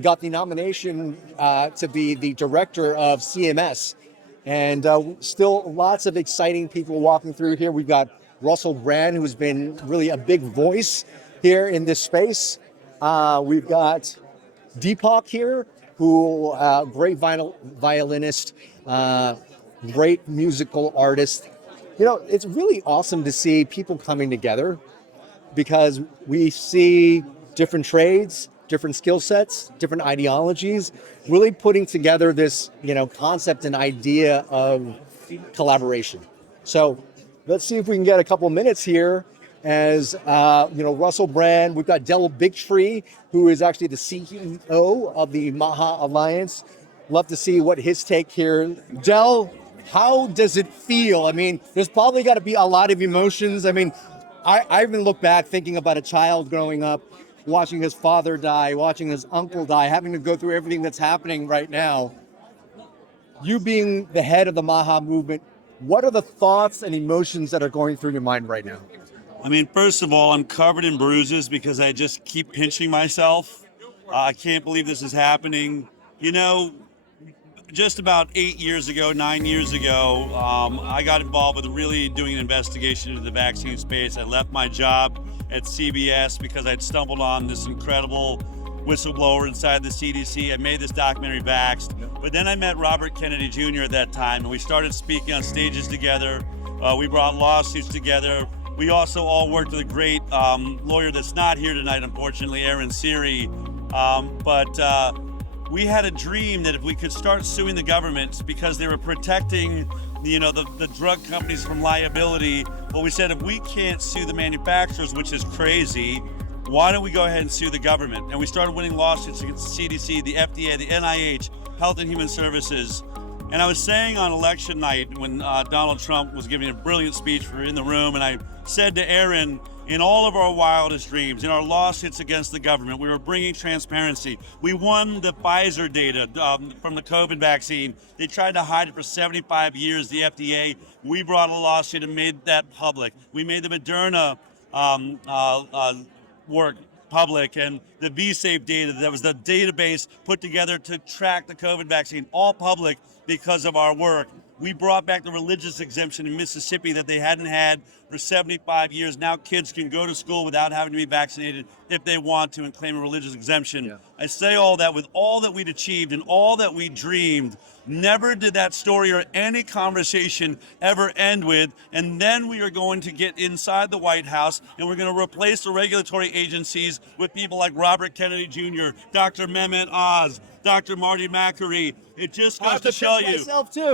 got the nomination to be the director of CMS. And still lots of exciting people walking through here. We've got Russell Brand, who's been really a big voice here in this space. We've got Deepak here, who great violinist, great musical artist. You know, it's really awesome to see people coming together because we see different trades, different skill sets, different ideologies, really putting together this, concept and idea of collaboration. So let's see if we can get a couple minutes here as, Russell Brand. We've got Del Bigtree, who is actually the CEO of the MAHA Alliance. Love to see what his take here. Del, how does it feel? I mean, there's probably got to be a lot of emotions. I mean, I even look back thinking about a child growing up, watching his father die, watching his uncle die, having to go through everything that's happening right now. You being the head of the MAHA movement, what are the thoughts and emotions that are going through your mind right now? I mean, first of all, I'm covered in bruises because I just keep pinching myself. I can't believe this is happening. You know, just about 8 years ago, 9 years ago, I got involved with really doing an investigation into the vaccine space. I left my job at CBS because I'd stumbled on this incredible whistleblower inside the CDC. I made this documentary, Vaxxed. But then I met Robert Kennedy Jr. at that time, and we started speaking on stages together. We brought lawsuits together. We also all worked with a great lawyer that's not here tonight, unfortunately, Aaron Siri. We had a dream that if we could start suing the government because they were protecting, the drug companies from liability, well, we said if we can't sue the manufacturers, which is crazy, why don't we go ahead and sue the government? And we started winning lawsuits against the CDC, the FDA, the NIH, Health and Human Services. And I was saying on election night when Donald Trump was giving a brilliant speech, we were in the room, and I said to Aaron, in all of our wildest dreams, in our lawsuits against the government, we were bringing transparency. We won the Pfizer data from the COVID vaccine. They tried to hide it for 75 years, the FDA. We brought a lawsuit and made that public. We made the Moderna work public, and the V-Safe data, that was the database put together to track the COVID vaccine, all public because of our work. We brought back the religious exemption in Mississippi that they hadn't had for 75 years. Now kids can go to school without having to be vaccinated if they want to and claim a religious exemption. Yeah. I say all that with all that we'd achieved and all that we dreamed. Never did that story or any conversation ever end with, and then we are going to get inside the White House and we're going to replace the regulatory agencies with people like Robert Kennedy Jr., Dr. Mehmet Oz, Dr. Marty Makary. It just goes to show you.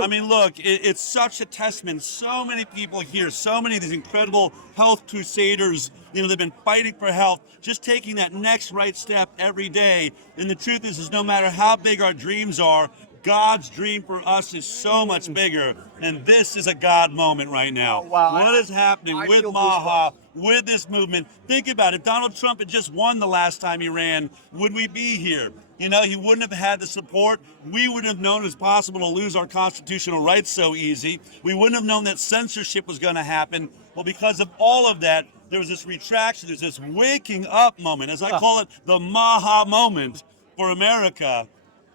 I mean, look, it's such a testament. So many people here, so many of these incredible health crusaders, they've been fighting for health, just taking that next right step every day. And the truth is no matter how big our dreams are, God's dream for us is so much bigger, and this is a God moment right now. Wow. What is happening with MAHA, with this movement? Think about it. If Donald Trump had just won the last time he ran, would we be here? He wouldn't have had the support. We wouldn't have known it was possible to lose our constitutional rights so easy. We wouldn't have known that censorship was going to happen. Well, because of all of that, there was this retraction, there's this waking up moment, as I call it, the MAHA moment for America.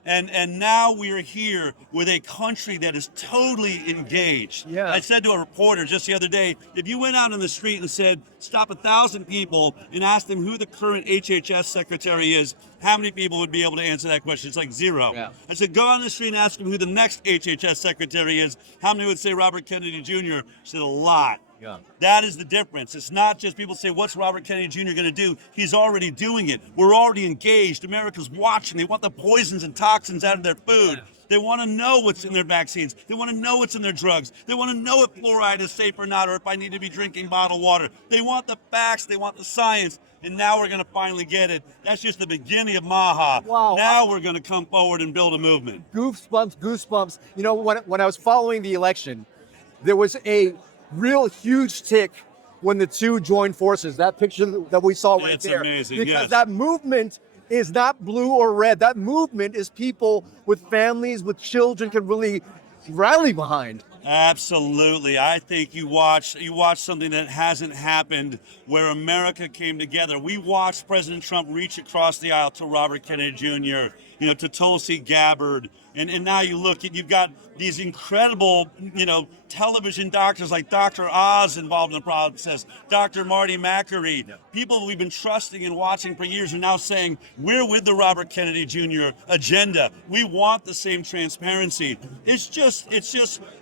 And now we are here with a country that is totally engaged. Yeah. I said to a reporter just the other day, if you went out on the street and said, stop 1,000 people and ask them who the current HHS secretary is, how many people would be able to answer that question? It's like zero. Yeah. I said, go on the street and ask them who the next HHS secretary is. How many would say Robert Kennedy Jr.? I said, a lot. Yeah. That is the difference. It's not just people say, what's Robert Kennedy Jr. going to do? He's already doing it. We're already engaged. America's watching. They want the poisons and toxins out of their food. Yeah. They want to know what's in their vaccines. They want to know what's in their drugs. They want to know if fluoride is safe or not, or if I need to be drinking bottled water. They want the facts. They want the science. And now we're going to finally get it. That's just the beginning of MAHA. Wow. Now we're going to come forward and build a movement. Goosebumps. When I was following the election, there was a real huge tick when the two joined forces. That picture that we saw right there. It's amazing, because that movement is not blue or red. That movement is people with families, with children can really rally behind. Absolutely. I think you watch something that hasn't happened where America came together. We watched President Trump reach across the aisle to Robert Kennedy Jr., to Tulsi Gabbard. And now you look and you've got these incredible, television doctors like Dr. Oz involved in the process, Dr. Marty Makary. People we've been trusting and watching for years are now saying, we're with the Robert Kennedy Jr. agenda. We want the same transparency.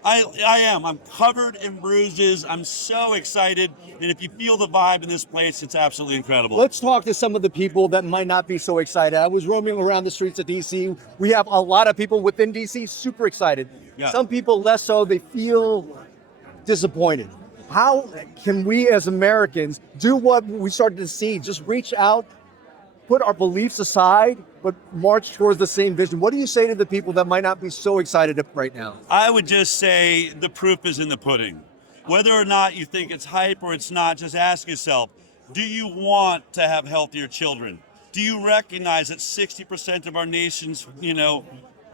I'm covered in bruises. I'm so excited. And if you feel the vibe in this place, it's absolutely incredible. Let's talk to some of the people that might not be so excited. I was roaming around the streets of DC. We have a lot of people within DC super excited. Yeah. Some people less so, they feel disappointed. How can we as Americans do what we started to see? Just reach out, put our beliefs aside, but march towards the same vision. What do you say to the people that might not be so excited right now? I would just say the proof is in the pudding. Whether or not you think it's hype or it's not, just ask yourself, do you want to have healthier children? Do you recognize that 60% of our nation's,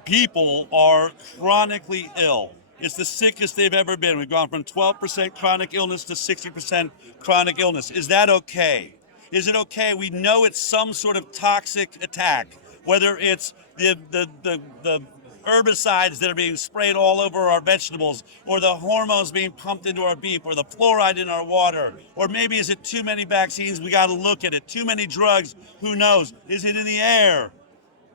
people are chronically ill? It's the sickest they've ever been. We've gone from 12% chronic illness to 60% chronic illness. Is that okay? Is it okay? We know it's some sort of toxic attack, whether it's the herbicides that are being sprayed all over our vegetables, or the hormones being pumped into our beef, or the fluoride in our water, or maybe is it too many vaccines? We got to look at it. Too many drugs? Who knows? Is it in the air?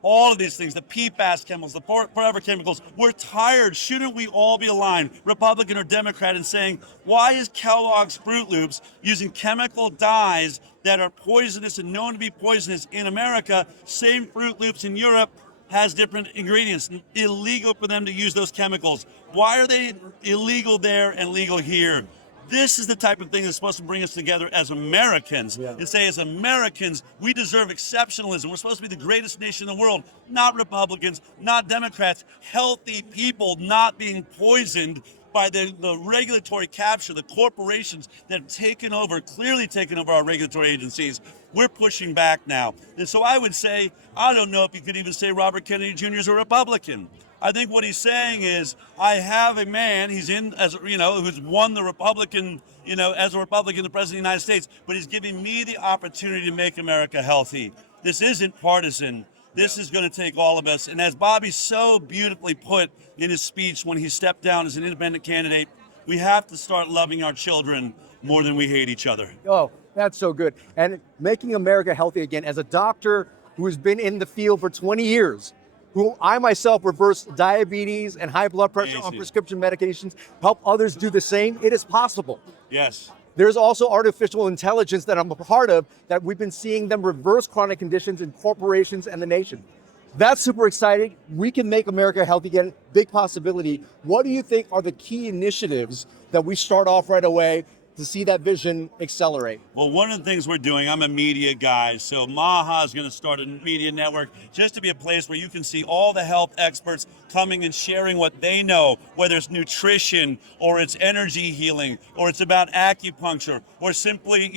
All of these things, the PFAS chemicals, the forever chemicals, we're tired. Shouldn't we all be aligned, Republican or Democrat, in saying, why is Kellogg's Fruit Loops using chemical dyes that are poisonous and known to be poisonous in America? Same Fruit Loops in Europe has different ingredients. Illegal for them to use those chemicals. Why are they illegal there and legal here? This is the type of thing that's supposed to bring us together as Americans and say, as Americans, we deserve exceptionalism. We're supposed to be the greatest nation in the world, not Republicans, not Democrats, healthy people not being poisoned by the regulatory capture, the corporations that have taken over, clearly taken over our regulatory agencies. We're pushing back now. And so I would say, I don't know if you could even say Robert Kennedy Jr. is a Republican. I think what he's saying is, I have a man, he's in, as you know, who's won the Republican, as a Republican, the President of the United States, but he's giving me the opportunity to make America healthy. This isn't partisan. This is going to take all of us. And as Bobby so beautifully put in his speech when he stepped down as an independent candidate, we have to start loving our children more than we hate each other. Oh, that's so good. And making America healthy again, as a doctor who has been in the field for 20 years, who I myself reverse diabetes and high blood pressure on prescription medications, help others do the same, it is possible. Yes. There's also artificial intelligence that I'm a part of, that we've been seeing them reverse chronic conditions in corporations and the nation. That's super exciting. We can make America healthy again, big possibility. What do you think are the key initiatives that we start off right away to see that vision accelerate? Well, one of the things we're doing, I'm a media guy, so MAHA is going to start a media network just to be a place where you can see all the health experts coming and sharing what they know, whether it's nutrition or it's energy healing or it's about acupuncture or simply,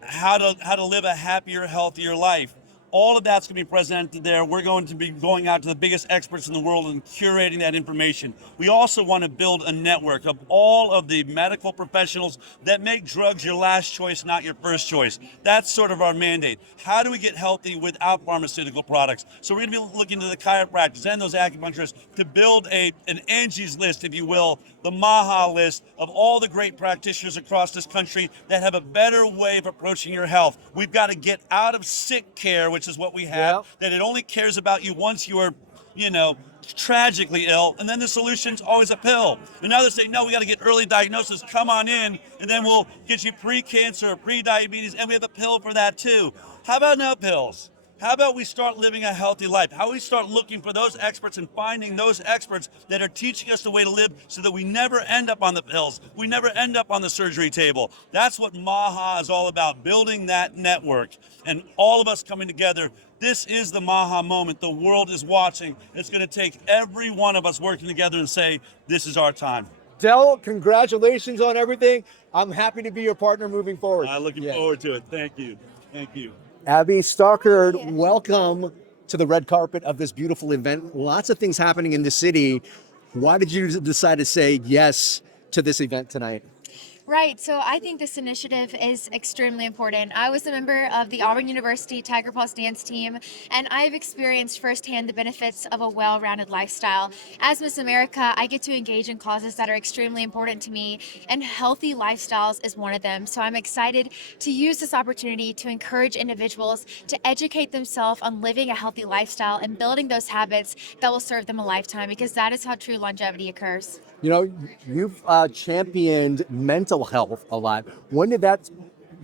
how to live a happier, healthier life. All of that's going to be presented there. We're going to be going out to the biggest experts in the world and curating that information. We also want to build a network of all of the medical professionals that make drugs your last choice, not your first choice. That's sort of our mandate. How do we get healthy without pharmaceutical products? So we're going to be looking to the chiropractors and those acupuncturists to build an Angie's List, if you will, the MAHA list of all the great practitioners across this country that have a better way of approaching your health. We've got to get out of sick care, which is what we have, that it only cares about you once you are, tragically ill, and then the solution's always a pill. And now they're saying, no, we got to get early diagnosis, come on in, and then we'll get you pre-cancer, pre-diabetes, and we have a pill for that too. How about no pills? How about we start living a healthy life? How about we start looking for those experts and finding those experts that are teaching us the way to live so that we never end up on the pills, we never end up on the surgery table. That's what MAHA is all about, building that network and all of us coming together. This is the MAHA moment. The world is watching. It's going to take every one of us working together and say, this is our time. Del, congratulations on everything. I'm happy to be your partner moving forward. I'm looking forward to it. Thank you. Thank you. Abby Stockard, welcome to the red carpet of this beautiful event. Lots of things happening in the city. Why did you decide to say yes to this event tonight? Right, so I think this initiative is extremely important. I was a member of the Auburn University Tiger Paws dance team, and I've experienced firsthand the benefits of a well-rounded lifestyle. As Miss America, I get to engage in causes that are extremely important to me, and healthy lifestyles is one of them. So I'm excited to use this opportunity to encourage individuals to educate themselves on living a healthy lifestyle and building those habits that will serve them a lifetime, because that is how true longevity occurs. You've championed mental health a lot. When did that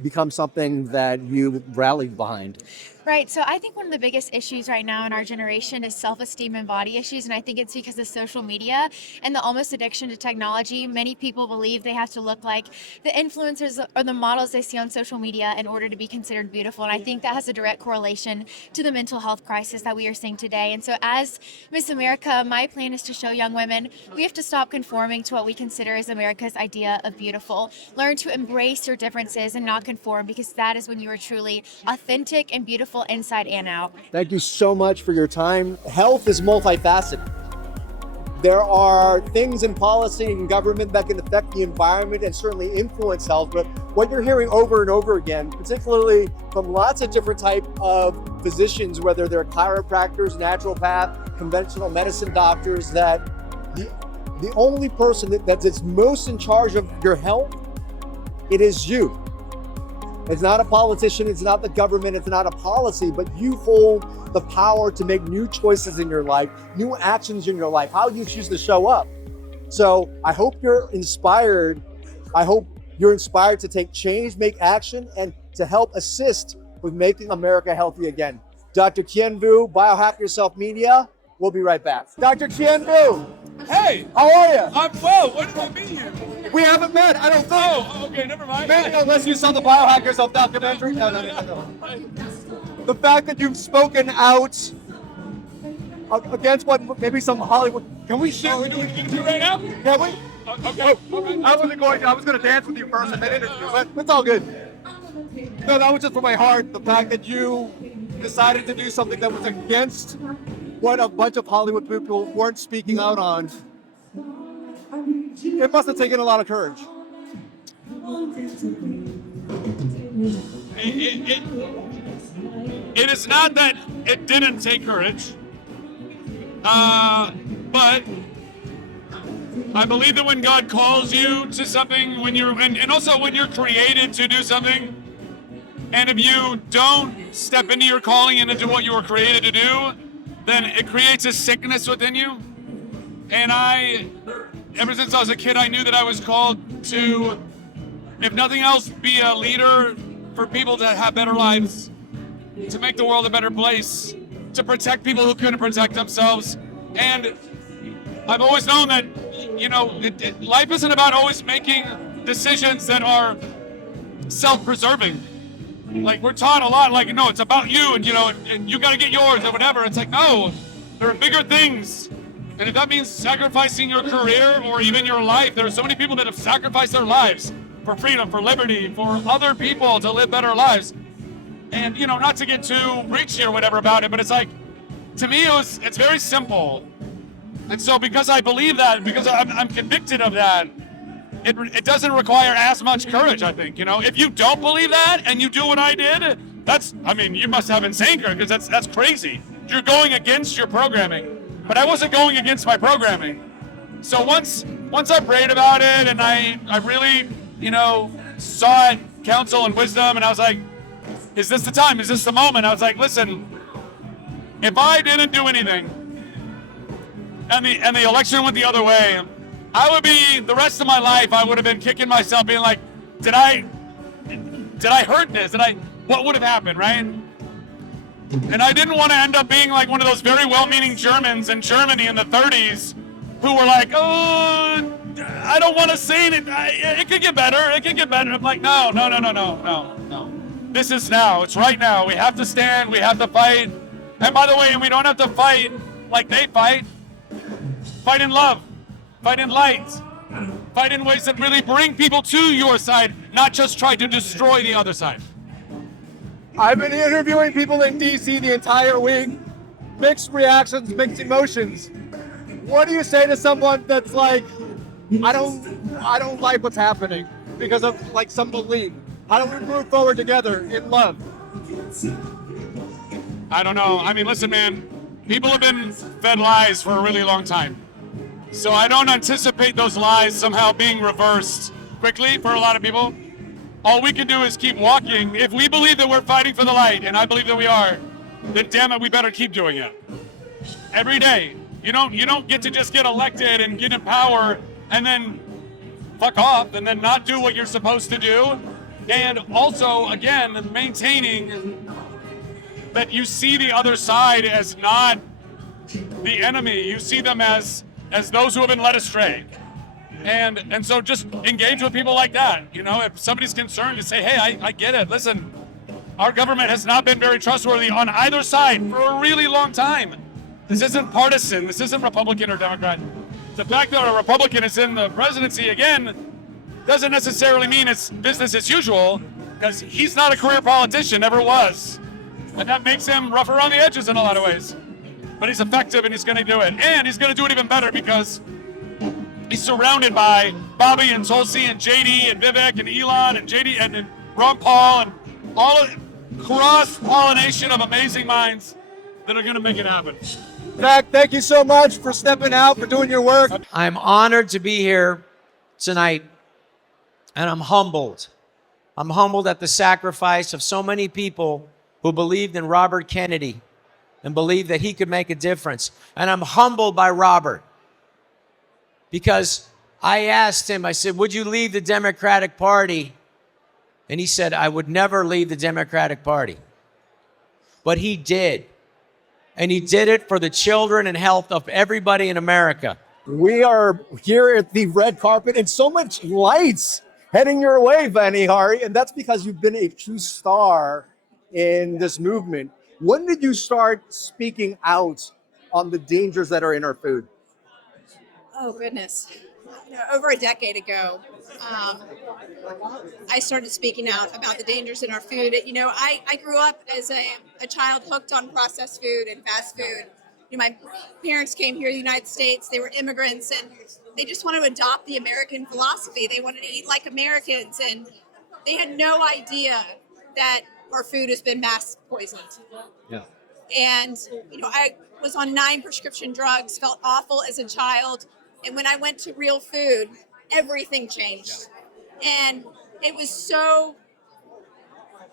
become something that you rallied behind? Right, so I think one of the biggest issues right now in our generation is self-esteem and body issues, and I think it's because of social media and the almost addiction to technology. Many people believe they have to look like the influencers or the models they see on social media in order to be considered beautiful, and I think that has a direct correlation to the mental health crisis that we are seeing today. And so as Miss America, my plan is to show young women we have to stop conforming to what we consider as America's idea of beautiful. Learn to embrace your differences and not conform, because that is when you are truly authentic and beautiful inside and out. Thank you so much for your time. Health is multifaceted. There are things in policy and government that can affect the environment and certainly influence health, but what you're hearing over and over again, particularly from lots of different type of physicians, whether they're chiropractors, naturopath, conventional medicine doctors, that the only person that's most in charge of your health, it is you. It's not a politician, it's not the government, it's not a policy, but you hold the power to make new choices in your life, new actions in your life, how you choose to show up. So I hope you're inspired. I hope you're inspired to take change, make action, and to help assist with making America healthy again. Dr. Kien Vu, Biohack Yourself Media. We'll be right back. Dr. Kien Vu. Hey! How are you? I'm well. When did I meet you? We haven't met, I don't think. Oh, okay, never mind. Maybe unless you saw the Biohack Yourself documentary. No. The fact that you've spoken out against what maybe some Hollywood. Can we shoot? We're doing an interview right now? Can we? Okay. I was going to dance with you first and then interview, but it's all good. No, that was just for my heart. The fact that you decided to do something that was against what a bunch of Hollywood people weren't speaking out on. It must have taken a lot of courage. It is not that it didn't take courage, but I believe that when God calls you to something, when you're and also when you're created to do something, and if you don't step into your calling and into what you were created to do, then it creates a sickness within you. And ever since I was a kid, I knew that I was called to, if nothing else, be a leader for people to have better lives, to make the world a better place, to protect people who couldn't protect themselves. And I've always known that, life isn't about always making decisions that are self-preserving. Like, we're taught a lot, like, no, it's about you, and you got to get yours or whatever. It's like, no, there are bigger things. And if that means sacrificing your career or even your life, there are so many people that have sacrificed their lives for freedom, for liberty, for other people to live better lives. And, not to get too preachy or whatever about it, but it's like, to me, it's very simple. And so because I believe that, because I'm convicted of that, it doesn't require as much courage, I think. If you don't believe that and you do what I did, you must have insane courage, because that's crazy. You're going against your programming. But I wasn't going against my programming. So once I prayed about it and I really, sought counsel and wisdom, and I was like, is this the time? Is this the moment? I was like, listen, if I didn't do anything and the election went the other way, I would be, the rest of my life, I would have been kicking myself, being like, did I hurt this? What would have happened, right? And I didn't want to end up being like one of those very well-meaning Germans in Germany in the 30s who were like, oh, I don't want to say it. It could get better. It could get better. I'm like, no. This is now. It's right now. We have to stand. We have to fight. And by the way, we don't have to fight like they fight. Fight in love. Fight in light. Fight in ways that really bring people to your side, not just try to destroy the other side. I've been interviewing people in DC the entire week. Mixed reactions, mixed emotions. What do you say to someone that's like, I don't like what's happening because of like some belief? How do we move forward together in love? I don't know. Listen, man, people have been fed lies for a really long time. So I don't anticipate those lies somehow being reversed quickly for a lot of people. All we can do is keep walking. If we believe that we're fighting for the light, and I believe that we are, then damn it, we better keep doing it. Every day. You don't get to just get elected and get in power and then fuck off and then not do what you're supposed to do. And also, again, maintaining that you see the other side as not the enemy. You see them as those who have been led astray. And so just engage with people like that. If somebody's concerned, to say, hey, I get it. Listen, our government has not been very trustworthy on either side for a really long time. This isn't partisan. This isn't Republican or Democrat. The fact that a Republican is in the presidency again doesn't necessarily mean it's business as usual, because he's not a career politician, never was. And that makes him rough around the edges in a lot of ways. but he's effective and he's going to do it. And he's going to do it even better because he's surrounded by Bobby and Tulsi and JD and Vivek and Elon and JD and Ron Paul and all of cross-pollination of amazing minds that are going to make it happen. Zach, thank you so much for stepping out, for doing your work. I'm honored to be here tonight, and I'm humbled. I'm humbled at the sacrifice of so many people who believed in Robert Kennedy and believed that he could make a difference. And I'm humbled by Robert because I asked him, I said, would you leave the Democratic Party? And he said, I would never leave the Democratic Party. But he did. And he did it for the children and health of everybody in America. We are here at the red carpet and so much lights heading your way, Vani Hari, and that's because you've been a true star in this movement. When did you start speaking out on the dangers that are in our food? Oh, goodness. Over a decade ago, I started speaking out about the dangers in our food. I grew up as a child hooked on processed food and fast food. My parents came here to the United States. They were immigrants, and they just wanted to adopt the American philosophy. They wanted to eat like Americans, and they had no idea that our food has been mass poisoned. Yeah. And, I was on 9 prescription drugs, felt awful as a child. And when I went to real food, everything changed. And it was so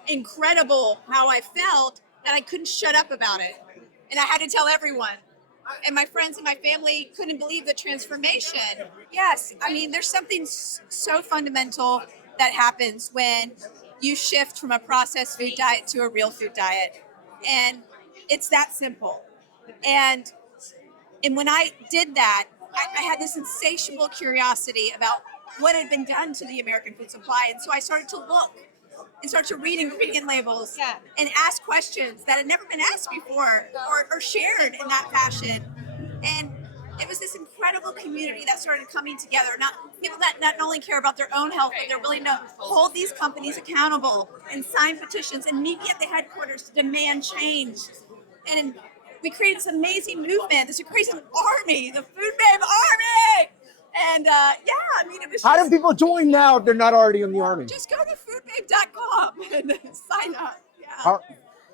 incredible how I felt that I couldn't shut up about it. And I had to tell everyone. And my friends and my family couldn't believe the transformation. Yes, there's something so fundamental that happens when you shift from a processed food diet to a real food diet. And it's that simple. And when I did that, I had this insatiable curiosity about what had been done to the American food supply. And so I started to look and start to read ingredient labels and ask questions that had never been asked before or shared in that fashion. And it was this incredible community that started coming together. People that not only care about their own health, but they're willing to hold these companies accountable and sign petitions and meet me at the headquarters to demand change. And we created this amazing movement, this crazy army, the Food Babe Army. And it was How do people join now if they're not already in the army? just go to foodbabe.com and sign up. Yeah.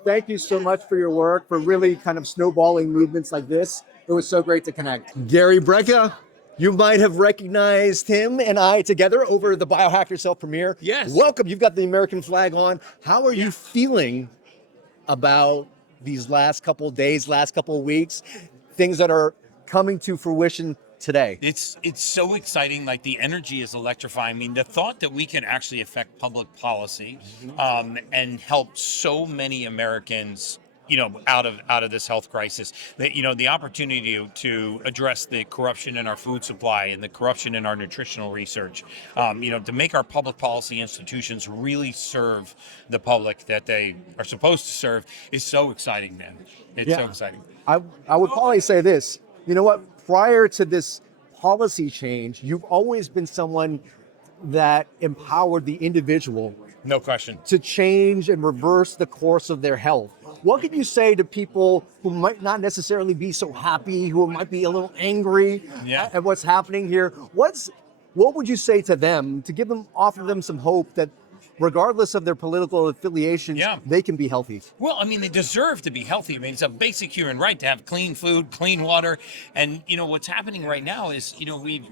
Thank you so much for your work, for really kind of snowballing movements like this. It was so great to connect. Gary Brecka, you might have recognized him and I together over the Biohack Yourself premiere. Yes. Welcome. You've got the American flag on. How are you feeling about these last couple of days, last couple of weeks, things that are coming to fruition today? It's so exciting. Like, the energy is electrifying. The thought that we can actually affect public policy and help so many Americans, out of this health crisis, that, the opportunity to address the corruption in our food supply and the corruption in our nutritional research, to make our public policy institutions really serve the public that they are supposed to serve is so exciting, man. It's so exciting. I would probably say this, you know what, prior to this policy change, you've always been someone that empowered the individual. No question. To change and reverse the course of their health. What could you say to people who might not necessarily be so happy, who might be a little angry at what's happening here? What would you say to them to offer them some hope that regardless of their political affiliations, they can be healthy? Well, they deserve to be healthy. It's a basic human right to have clean food, clean water. And, what's happening right now is,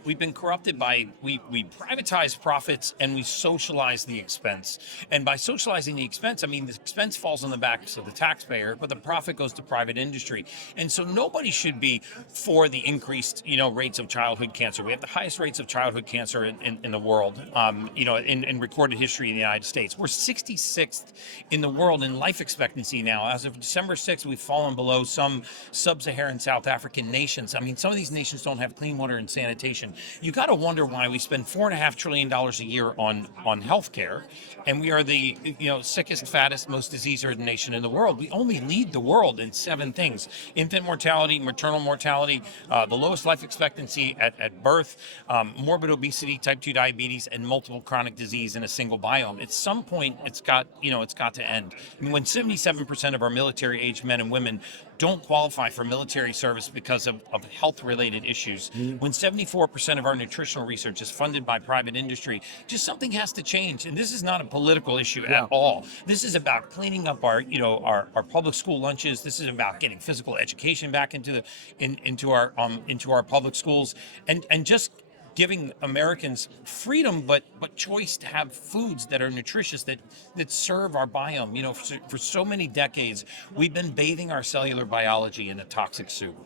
we've been corrupted by, we privatize profits and we socialize the expense. And by socializing the expense, the expense falls on the backs of the taxpayer, but the profit goes to private industry. And so nobody should be for the increased, rates of childhood cancer. We have the highest rates of childhood cancer in the world, in recorded history in the United States. We're 66th in the world in life expectancy now. As of December 6th, we've fallen below some sub-Saharan South African nations. Some of these nations don't have clean water and sanitation. You got to wonder why we spend $4.5 trillion a year on healthcare, and we are the sickest, fattest, most disease-ridden nation in the world. We only lead the world in 7 things: infant mortality, maternal mortality, the lowest life expectancy at birth, morbid obesity, type 2 diabetes, and multiple chronic disease in a single biome. at some point it's got to end. I mean, when 77% of our military-aged men and women don't qualify for military service because of health-related issues, when 74% of our nutritional research is funded by private industry, just something has to change. And this is not a political issue at all. This is about cleaning up our public school lunches. This is about getting physical education back into our public schools, and just giving Americans freedom, but choice to have foods that are nutritious, that serve our biome. You know, for so many decades, we've been bathing our cellular biology in a toxic soup,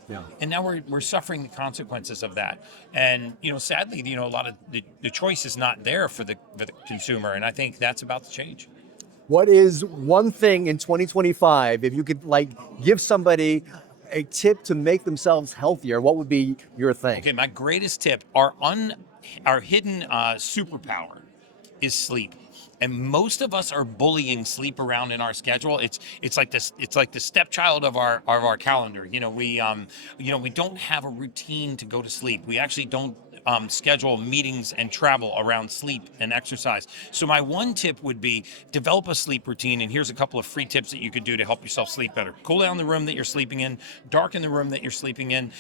and now we're suffering the consequences of that. And sadly, a lot of the choice is not there for the consumer, and I think that's about to change. What is one thing in 2025, if you could give somebody a tip to make themselves healthier, what would be your thing? Okay, my greatest tip, our hidden superpower is sleep. And most of us are bullying sleep around in our schedule. It's like the stepchild of our calendar. We don't have a routine to go to sleep. We actually don't schedule meetings and travel around sleep and exercise. So my one tip would be develop a sleep routine. And here's a couple of free tips that you could do to help yourself sleep better. Cool down the room that you're sleeping in, darken the room that you're sleeping in,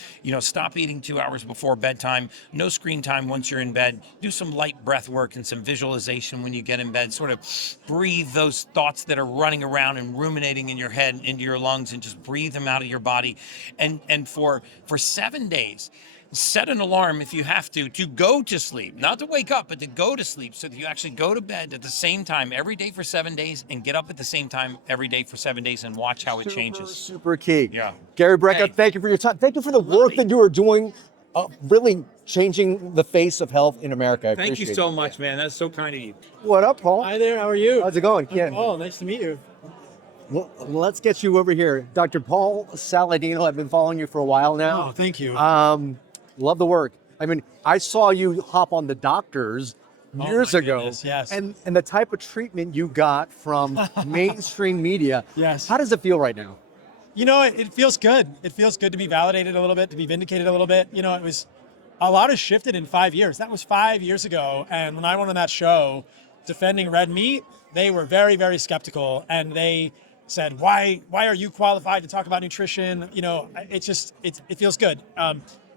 stop eating 2 hours before bedtime, no screen time once you're in bed, do some light breath work and some visualization when you get in bed, sort of breathe those thoughts that are running around and ruminating in your head into your lungs, and just breathe them out of your body. And for 7 days, set an alarm if you have to go to sleep, not to wake up, but to go to sleep, so that you actually go to bed at the same time every day for 7 days and get up at the same time every day for 7 days and watch how it changes. Super key. Yeah. Gary Brecka, thank you for your time. Thank you for the work that you are doing, really changing the face of health in America. I Thank you appreciate so it. much, man. That's so kind of you. What up, Paul? Hi there, how are you? How's it going, Kien? Oh, nice to meet you. Well, let's get you over here. Dr. Paul Saladino, I've been following you for a while now. Oh, thank you. Love the work. I mean, I saw you hop on the doctors years ago. Goodness, yes. And the type of treatment you got from mainstream media. Yes. How does it feel right now? It feels good. It feels good to be validated a little bit, to be vindicated a little bit. It was, a lot has shifted in 5 years. That was 5 years ago. And when I went on that show defending red meat, they were very, very skeptical. And they said, why are you qualified to talk about nutrition? It feels good.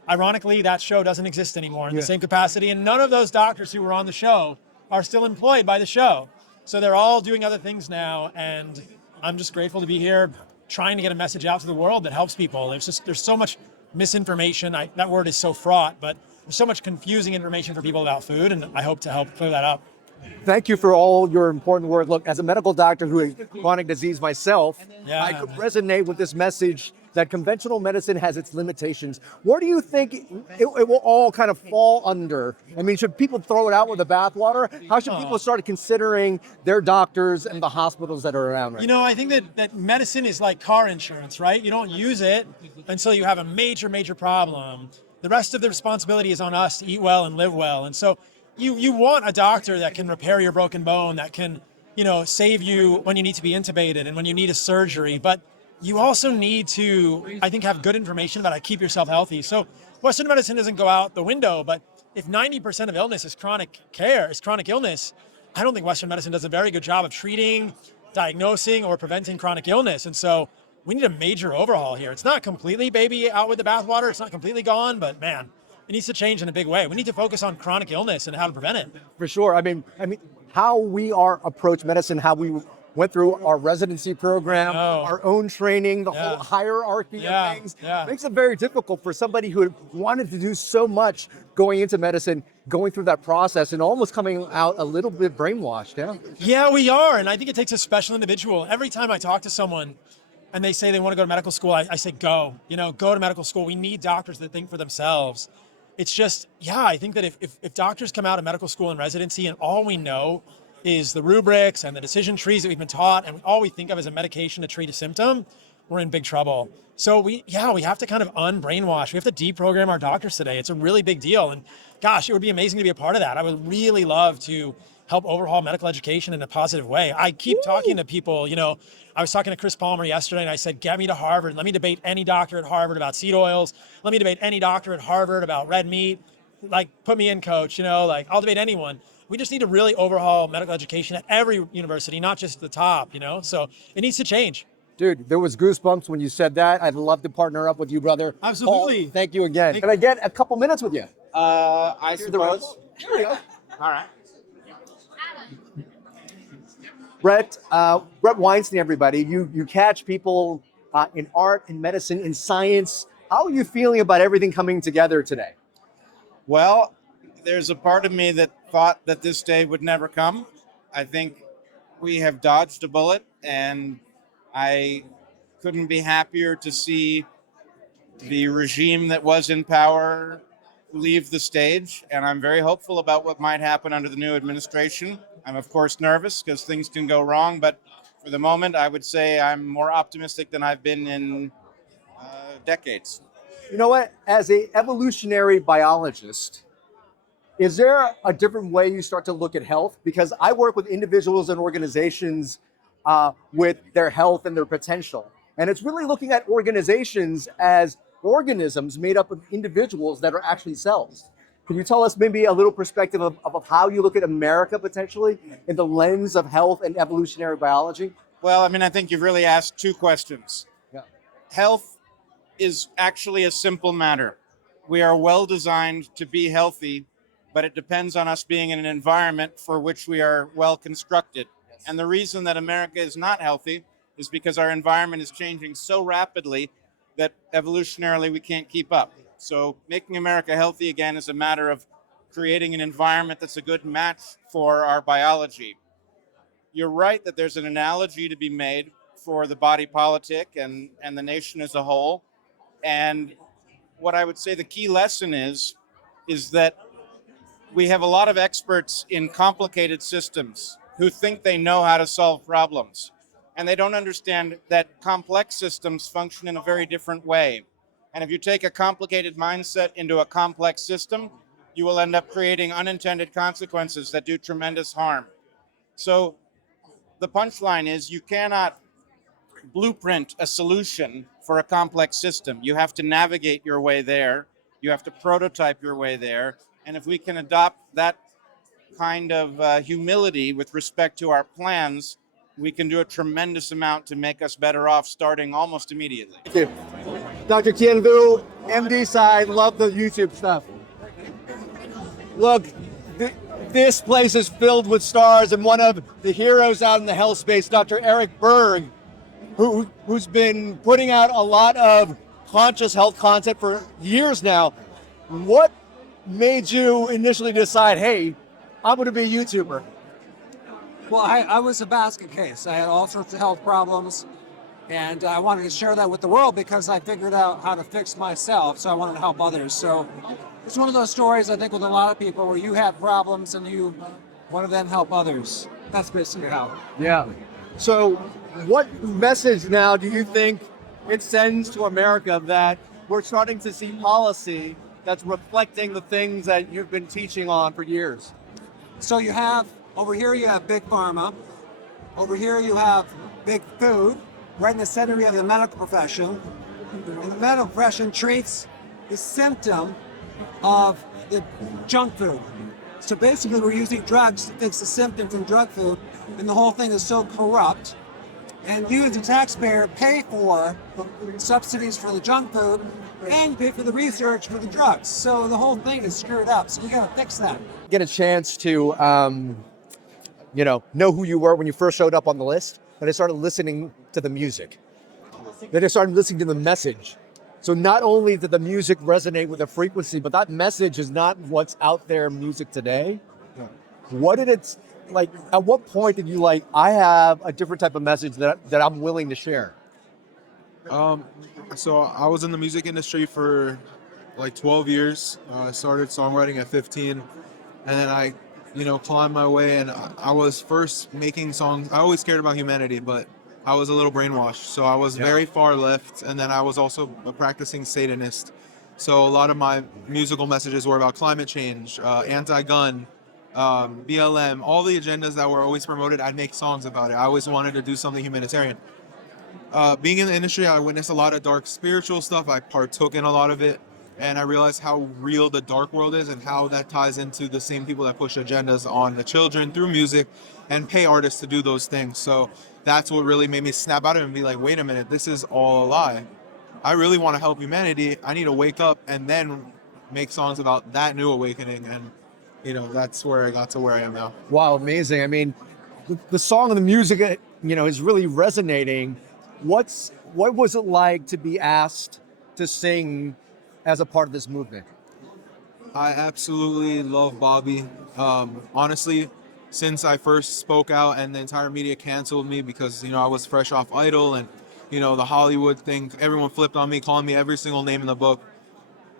Ironically, that show doesn't exist anymore in the same capacity. And none of those doctors who were on the show are still employed by the show. So they're all doing other things now. And I'm just grateful to be here trying to get a message out to the world that helps people. There's so much misinformation. That word is so fraught, but there's so much confusing information for people about food. And I hope to help clear that up. Thank you for all your important work. Look, as a medical doctor who has chronic disease myself, I could resonate with this message that conventional medicine has its limitations. Where do you think it will all kind of fall under? I mean, should people throw it out with the bathwater? How should people start considering their doctors and the hospitals that are around right now? I think that medicine is like car insurance, right? You don't use it until you have a major, major problem. The rest of the responsibility is on us to eat well and live well. And so you want a doctor that can repair your broken bone, that can, save you when you need to be intubated and when you need a surgery. But you also need to, I think, have good information about how to keep yourself healthy. So Western medicine doesn't go out the window, but if 90% of illness is chronic illness, I don't think Western medicine does a very good job of treating, diagnosing, or preventing chronic illness. And so we need a major overhaul here. It's not completely baby out with the bathwater. It's not completely gone, but man, it needs to change in a big way. We need to focus on chronic illness and how to prevent it. For sure. I mean, how we are approach medicine, how we went through our residency program, our own training, the whole hierarchy of things, makes it very difficult for somebody who wanted to do so much going into medicine, going through that process and almost coming out a little bit brainwashed. Yeah, we are. And I think it takes a special individual. Every time I talk to someone and they say they want to go to medical school, I say, go to medical school. We need doctors that think for themselves. It's just, I think that if doctors come out of medical school and residency and all we know is the rubrics and the decision trees that we've been taught, and all we think of as a medication to treat a symptom, we're in big trouble. So we have to kind of unbrainwash. We have to deprogram our doctors today. It's a really big deal. And gosh, it would be amazing to be a part of that. I would really love to help overhaul medical education in a positive way. I keep talking to people, I was talking to Chris Palmer yesterday and I said, get me to Harvard. Let me debate any doctor at Harvard about seed oils. Let me debate any doctor at Harvard about red meat. Put me in, coach, I'll debate anyone. we just need to really overhaul medical education at every university, not just the top, So it needs to change. Dude, there was goosebumps when you said that. I'd love to partner up with you, brother. Absolutely. Paul, thank you again. Can I get a couple minutes with you? I suppose. Here we go. All right. Brett Weinstein, everybody. You catch people in art, in medicine, in science. How are you feeling about everything coming together today? Well, there's a part of me that thought that this day would never come. I think we have dodged a bullet, and I couldn't be happier to see the regime that was in power leave the stage, and I'm very hopeful about what might happen under the new administration. I'm of course nervous because things can go wrong, but for the moment I would say I'm more optimistic than I've been in decades. You know what? As an evolutionary biologist, is there a different way you start to look at health? Because I work with individuals and organizations with their health and their potential. And it's really looking at organizations as organisms made up of individuals that are actually cells. Can you tell us maybe a little perspective of how you look at America potentially in the lens of health and evolutionary biology? Well, I mean, I think you've really asked two questions. Yeah. Health is actually a simple matter. We are well designed to be healthy, but it depends on us being in an environment for which we are well constructed. Yes. And the reason that America is not healthy is because our environment is changing so rapidly that evolutionarily we can't keep up. So making America healthy again is a matter of creating an environment that's a good match for our biology. You're right that there's an analogy to be made for the body politic and the nation as a whole. And what I would say the key lesson is that we have a lot of experts in complicated systems who think they know how to solve problems. And they don't understand that complex systems function in a very different way. And if you take a complicated mindset into a complex system, you will end up creating unintended consequences that do tremendous harm. So the punchline is you cannot blueprint a solution for a complex system. You have to navigate your way there. You have to prototype your way there. And if we can adopt that kind of humility with respect to our plans, we can do a tremendous amount to make us better off starting almost immediately. Thank you. Dr. Kien, MD side, love the YouTube stuff. Look, this place is filled with stars, and one of the heroes out in the health space, Dr. Eric Berg, who's been putting out a lot of conscious health content for years now. What made you initially decide, hey, I'm going to be a YouTuber? Well, I was a basket case. I had all sorts of health problems, and I wanted to share that with the world because I figured out how to fix myself, so I wanted to help others. So it's one of those stories, I think, with a lot of people where you have problems and you want to then help others. That's basically how. Yeah. So what message now do you think it sends to America that we're starting to see policy that's reflecting the things that you've been teaching on for years? So you have, over here you have big pharma, over here you have big food, right in the center you have the medical profession, and the medical profession treats the symptom of the junk food. So basically we're using drugs to fix the symptom from drug food, and the whole thing is so corrupt. And you as a taxpayer pay for subsidies for the junk food and pay for the research for the drugs. So the whole thing is screwed up, so we gotta fix that. Get a chance to know who you were when you first showed up on the list, and I started listening to the music. Then I started listening to the message. So not only did the music resonate with the frequency, but that message is not what's out there in music today. What did it, like, at what point did you I have a different type of message that I'm willing to share? So I was in the music industry for like 12 years. I started songwriting at 15, and then I climbed my way, and I was first making songs. I always cared about humanity, but I was a little brainwashed. So I was very far left, and then I was also a practicing Satanist. So a lot of my musical messages were about climate change, anti-gun, BLM, all the agendas that were always promoted, I'd make songs about it. I always wanted to do something humanitarian. Being in the industry, I witnessed a lot of dark spiritual stuff. I partook in a lot of it. And I realized how real the dark world is and how that ties into the same people that push agendas on the children through music and pay artists to do those things. So that's what really made me snap out of it and be like, wait a minute, this is all a lie. I really want to help humanity. I need to wake up and then make songs about that new awakening. And, you know, that's where I got to where I am now. Wow, amazing. I mean, the song and the music, you know, is really resonating. What was it like to be asked to sing as a part of this movement? I absolutely love Bobby. Honestly, since I first spoke out and the entire media canceled me because, you know, I was fresh off Idol and, you know, the Hollywood thing, everyone flipped on me, calling me every single name in the book.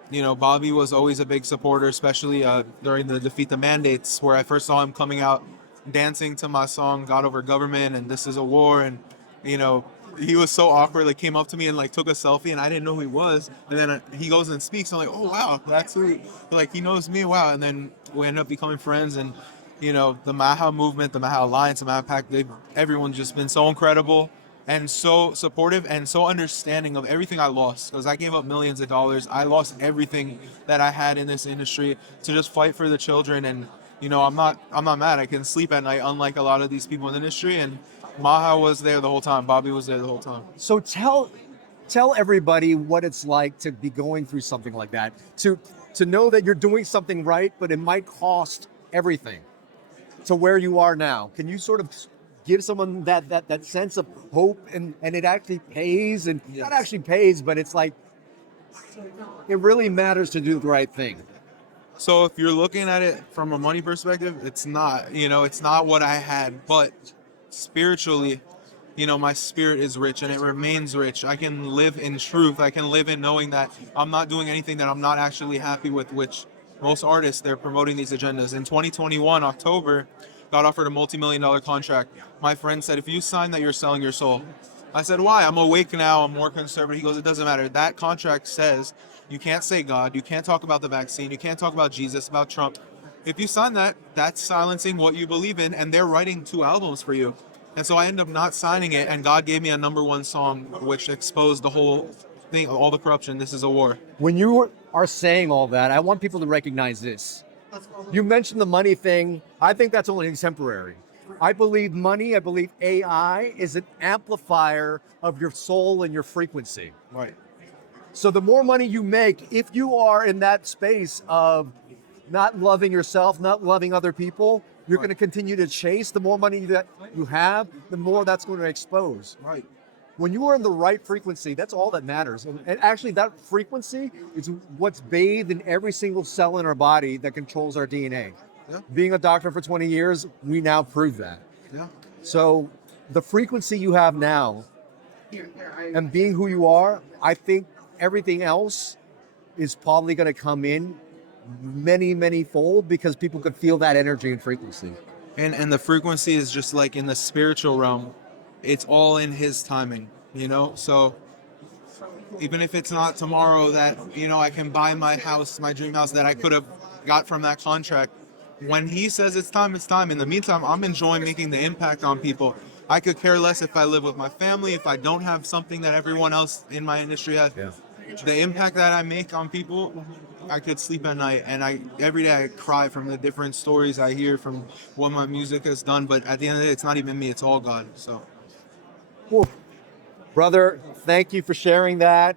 You know, Bobby was always a big supporter, especially during the Defeat the Mandates, where I first saw him coming out dancing to my song, God Over Government, and This Is a War. And, you know, he was so awkward, like came up to me and like took a selfie and I didn't know who he was. And then he goes and speaks. I'm like, oh, wow, that's who, like, he knows me. Wow. And then we ended up becoming friends. And, you know, the MAHA movement, the MAHA Alliance, the MAHA Pact, everyone's just been so incredible and so supportive and so understanding of everything I lost, because I gave up millions of dollars. I lost everything that I had in this industry to just fight for the children. And, you know, I'm not mad. I can sleep at night, unlike a lot of these people in the industry. And MAHA was there the whole time. Bobby was there the whole time. So tell everybody what it's like to be going through something like that, to know that you're doing something right, but it might cost everything to where you are now. Can you sort of give someone that sense of hope and it actually pays, and not actually pays, but it's like, it really matters to do the right thing? So if you're looking at it from a money perspective, it's not, you know, it's not what I had, but spiritually, you know, my spirit is rich and it remains rich. I can live in truth. I can live in knowing that I'm not doing anything that I'm not actually happy with, which most artists, they're promoting these agendas. In 2021, October, got offered a multi-million-dollar contract. My friend said, if you sign that, you're selling your soul. I said, why? I'm awake now. I'm more conservative. He goes, it doesn't matter. That contract says you can't say God. You can't talk about the vaccine. You can't talk about Jesus, about Trump. If you sign that, that's silencing what you believe in, and they're writing 2 albums for you. And so I ended up not signing it, and God gave me a #1 song, which exposed the whole thing, all the corruption. This is a war. When you are saying all that, I want people to recognize this. You mentioned the money thing. I think that's only temporary. I believe money, I believe AI is an amplifier of your soul and your frequency. Right. So the more money you make, if you are in that space of not loving yourself, not loving other people, you're going to continue to chase. The more money that you have, the more that's going to expose. Right. When you are in the right frequency, that's all that matters. And actually that frequency is what's bathed in every single cell in our body that controls our DNA. Yeah. Being a doctor for 20 years, we now prove that. Yeah. So the frequency you have now and being who you are, I think everything else is probably going to come in many, many fold, because people could feel that energy and frequency. And the frequency is just like in the spiritual realm. It's all in his timing, you know? So even if it's not tomorrow that, you know, I can buy my house, my dream house that I could have got from that contract, when he says it's time, it's time. In the meantime, I'm enjoying making the impact on people. I could care less if I live with my family, if I don't have something that everyone else in my industry has. Yeah. The impact that I make on people, I could sleep at night, and every day I cry from the different stories I hear from what my music has done. But at the end of the day, it's not even me, it's all God. So, cool. Brother, thank you for sharing that.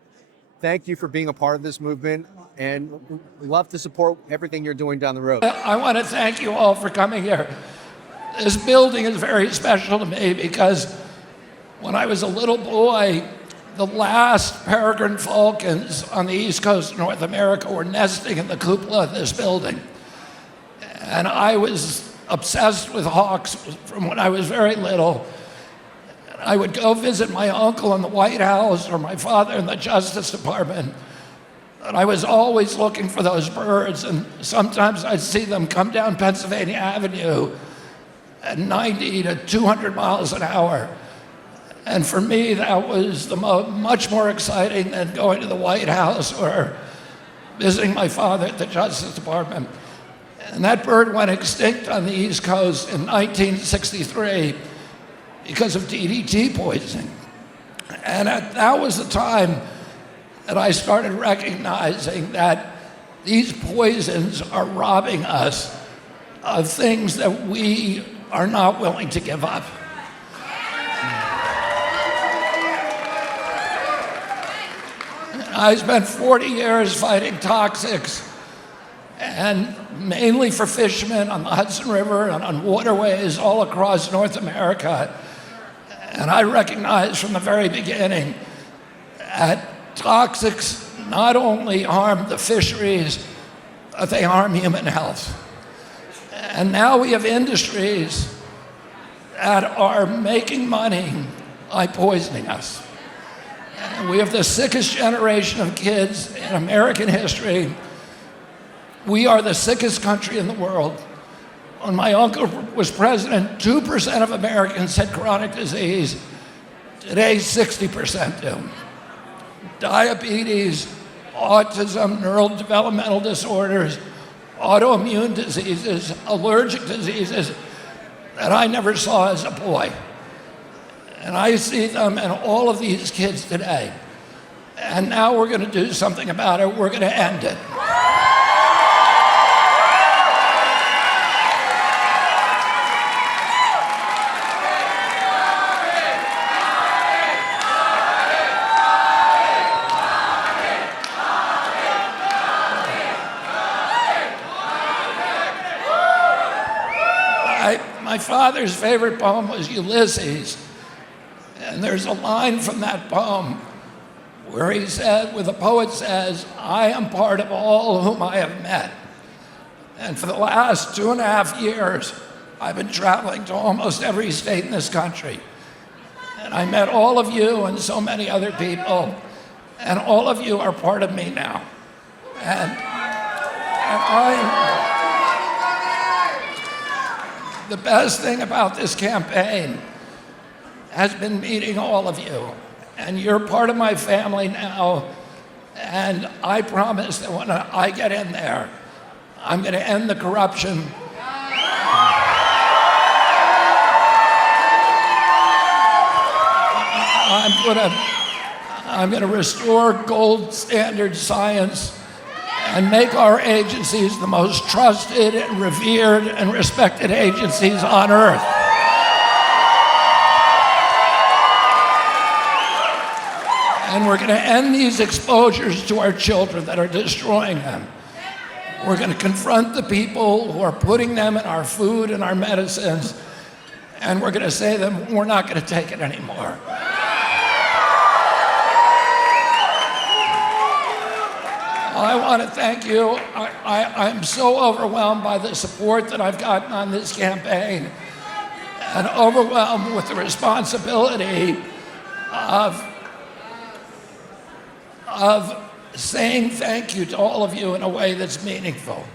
Thank you for being a part of this movement, and we love to support everything you're doing down the road. I want to thank you all for coming here. This building is very special to me because when I was a little boy, the last peregrine falcons on the east coast of North America were nesting in the cupola of this building. And I was obsessed with hawks from when I was very little. I would go visit my uncle in the White House or my father in the Justice Department. And I was always looking for those birds, and sometimes I'd see them come down Pennsylvania Avenue at 90 to 200 miles an hour. And for me, that was much more exciting than going to the White House or visiting my father at the Justice Department. And that bird went extinct on the East Coast in 1963 because of DDT poisoning. And that was the time And I started recognizing that these poisons are robbing us of things that we are not willing to give up. I spent 40 years fighting toxics, and mainly for fishermen on the Hudson River and on waterways all across North America. And I recognized from the very beginning that toxics not only harm the fisheries, but they harm human health. And now we have industries that are making money by poisoning us. And we have the sickest generation of kids in American history. We are the sickest country in the world. When my uncle was president, 2% of Americans had chronic disease. Today, 60% do. Diabetes, autism, neurodevelopmental disorders, autoimmune diseases, allergic diseases that I never saw as a boy. And I see them in all of these kids today. And now we're going to do something about it. We're going to end it. My father's favorite poem was Ulysses. And there's a line from that poem where he said, where the poet says, I am part of all whom I have met. And for the last 2.5 years, I've been traveling to almost every state in this country. And I met all of you and so many other people, and all of you are part of me now. And the best thing about this campaign has been meeting all of you. And you're part of my family now. And I promise that when I get in there, I'm going to end the corruption. I'm going to restore gold standard science and make our agencies the most trusted and revered and respected agencies on earth. And we're going to end these exposures to our children that are destroying them. We're going to confront the people who are putting them in our food and our medicines, and we're going to say to them, we're not going to take it anymore. I want to thank you. I'm so overwhelmed by the support that I've gotten on this campaign, and overwhelmed with the responsibility of saying thank you to all of you in a way that's meaningful.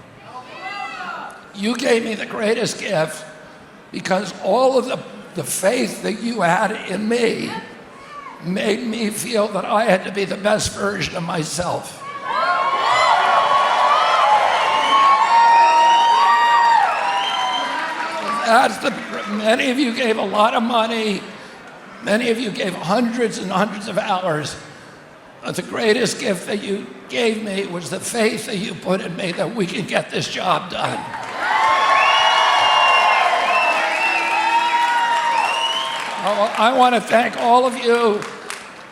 You gave me the greatest gift because all of the faith that you had in me made me feel that I had to be the best version of myself. Many of you gave a lot of money. Many of you gave hundreds and hundreds of hours. But the greatest gift that you gave me was the faith that you put in me that we can get this job done. I want to thank all of you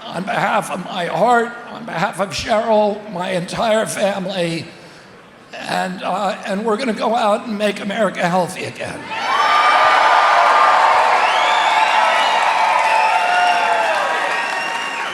on behalf of my heart, on behalf of Cheryl, my entire family, and we're going to go out and make America healthy again.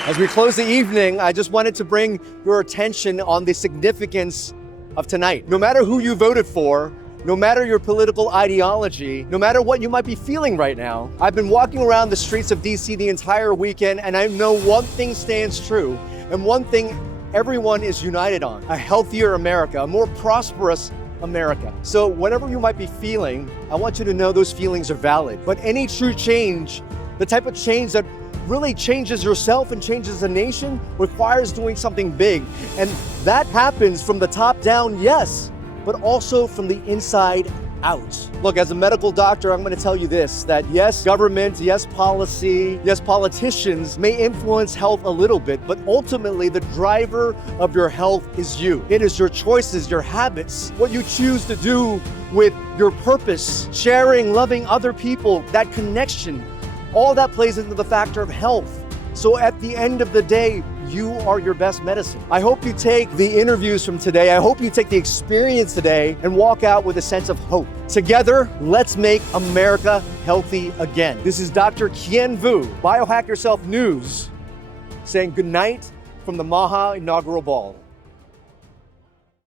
As we close the evening, I just wanted to bring your attention on the significance of tonight. No matter who you voted for, no matter your political ideology, no matter what you might be feeling right now, I've been walking around the streets of DC the entire weekend, and I know one thing stands true, and one thing everyone is united on: a healthier America, a more prosperous America. So whatever you might be feeling, I want you to know those feelings are valid. But any true change, the type of change that really changes yourself and changes a nation, requires doing something big. And that happens from the top down, yes, but also from the inside out. Look, as a medical doctor, I'm going to tell you this, that yes, government, yes, policy, yes, politicians may influence health a little bit, but ultimately the driver of your health is you. It is your choices, your habits, what you choose to do with your purpose, sharing, loving other people, that connection, all that plays into the factor of health. So at the end of the day, you are your best medicine. I hope you take the interviews from today. I hope you take the experience today and walk out with a sense of hope. Together, let's make America healthy again. This is Dr. Kien Vu, Biohack Yourself News, saying good night from the MAHA Inaugural Ball.